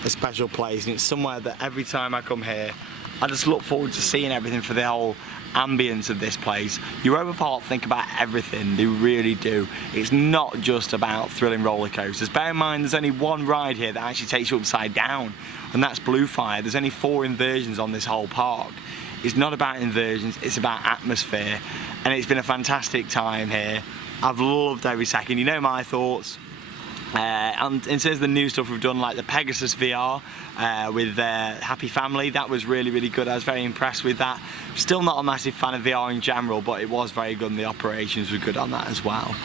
a special place, and it's somewhere that every time I come here, I just look forward to seeing everything for the whole ambience of this place. Europa Park think about everything, they really do. It's not just about thrilling roller coasters. Bear in mind there's only one ride here that actually takes you upside down, and that's Blue Fire. There's only 4 inversions on this whole park. It's not about inversions, it's about atmosphere, and it's been a fantastic time here. I've loved every second. You know my thoughts. And in terms of the new stuff we've done, like the Pegasus VR with Happy Family, that was really, really good. I was very impressed with that. Still not a massive fan of VR in general, but it was very good and the operations were good on that as well.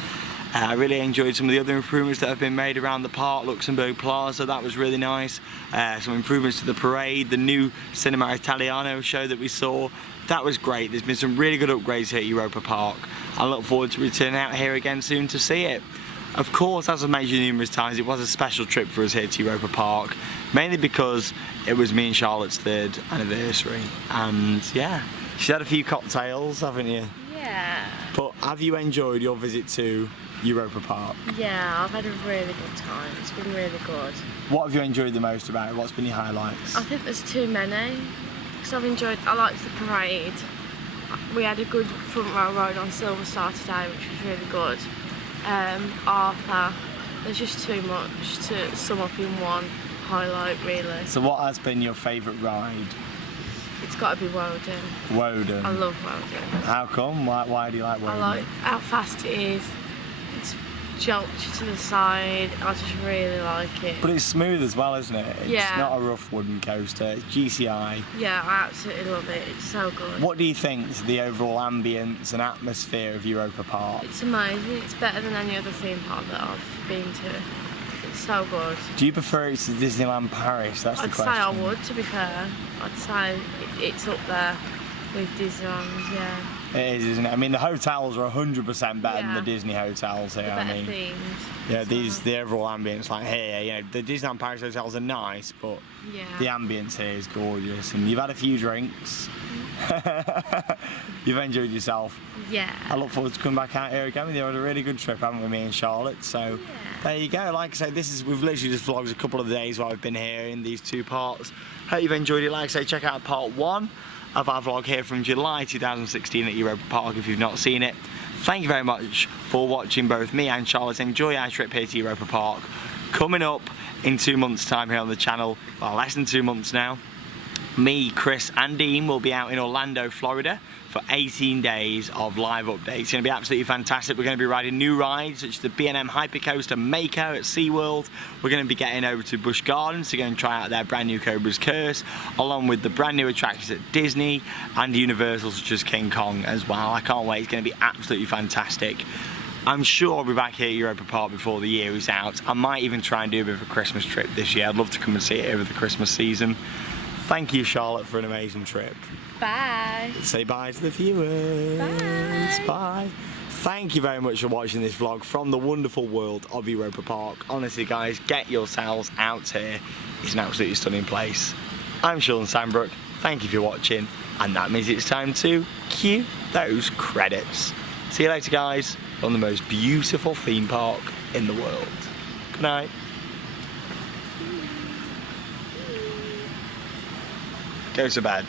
I really enjoyed some of the other improvements that have been made around the park. Luxembourg Plaza, that was really nice. Some improvements to the parade, the new Cinema Italiano show that we saw, that was great. There's been some really good upgrades here at Europa Park. I look forward to returning out here again soon to see it. Of course, as I've mentioned numerous times, it was a special trip for us here to Europa Park, mainly because it was me and Charlotte's 3rd anniversary, and yeah, she's had a few cocktails, haven't you? Yeah. But have you enjoyed your visit to Europa Park? Yeah, I've had a really good time. It's been really good. What have you enjoyed the most about it? What's been your highlights? I think there's too many. Because I liked the parade. We had a good front row ride on Silver Star today, which was really good. Arthur, there's just too much to sum up in one highlight, really. So what has been your favourite ride? It's got to be Woden. Woden? I love Woden. How come? Why do you like Woden? I like how fast it is. It's jolts you to the side. I just really like it. But it's smooth as well, isn't it? It's Yeah. not a rough wooden coaster. It's GCI. Yeah, I absolutely love it. It's so good. What do you think to the overall ambience and atmosphere of Europa Park? It's amazing. It's better than any other theme park that I've been to. It's so good. Do you prefer it to Disneyland Paris? That's the I'd say question. I would, to be fair. I'd say it's up there with Disneyland, yeah. It is, isn't it? I mean, the hotels are 100% better than Yeah. the Disney hotels here. Better I mean, themed. yeah, So, the overall ambience, like here, you know, the Disneyland Paris hotels are nice, but yeah. the ambience here is gorgeous, and you've had a few drinks. You've enjoyed yourself. Yeah. I look forward to coming back out here again with you. We had a really good trip, haven't we, me and Charlotte? So there you go. Like I say, we've literally just vlogged a couple of days while we've been here in these 2 parts. Hope you've enjoyed it. Like I say, check out part 1 of our vlog here from July 2016 at Europa Park if you've not seen it. Thank you very much for watching both me and Charlotte enjoy our trip here to Europa Park. Coming up in 2 months' time here on the channel, well, less than 2 months now, me, Chris and Dean will be out in Orlando, Florida for 18 days of live updates. It's going to be absolutely fantastic. We're going to be riding new rides such as the B&M Hypercoaster Mako at SeaWorld. We're going to be getting over to Busch Gardens to go and try out their brand new Cobra's Curse, along with the brand new attractions at Disney and Universal such as King Kong as well. I can't wait. It's going to be absolutely fantastic. I'm sure I'll be back here at Europa Park before the year is out. I might even try and do a bit of a Christmas trip this year. I'd love to come and see it over the Christmas season. Thank you, Charlotte, for an amazing trip. Bye. Say bye to the viewers. Bye. Bye. Thank you very much for watching this vlog from the wonderful world of Europa Park. Honestly, guys, get yourselves out here. It's an absolutely stunning place. I'm Shawn Sandbrook. Thank you for watching. And that means it's time to cue those credits. See you later, guys, on the most beautiful theme park in the world. Good night. Go to bed.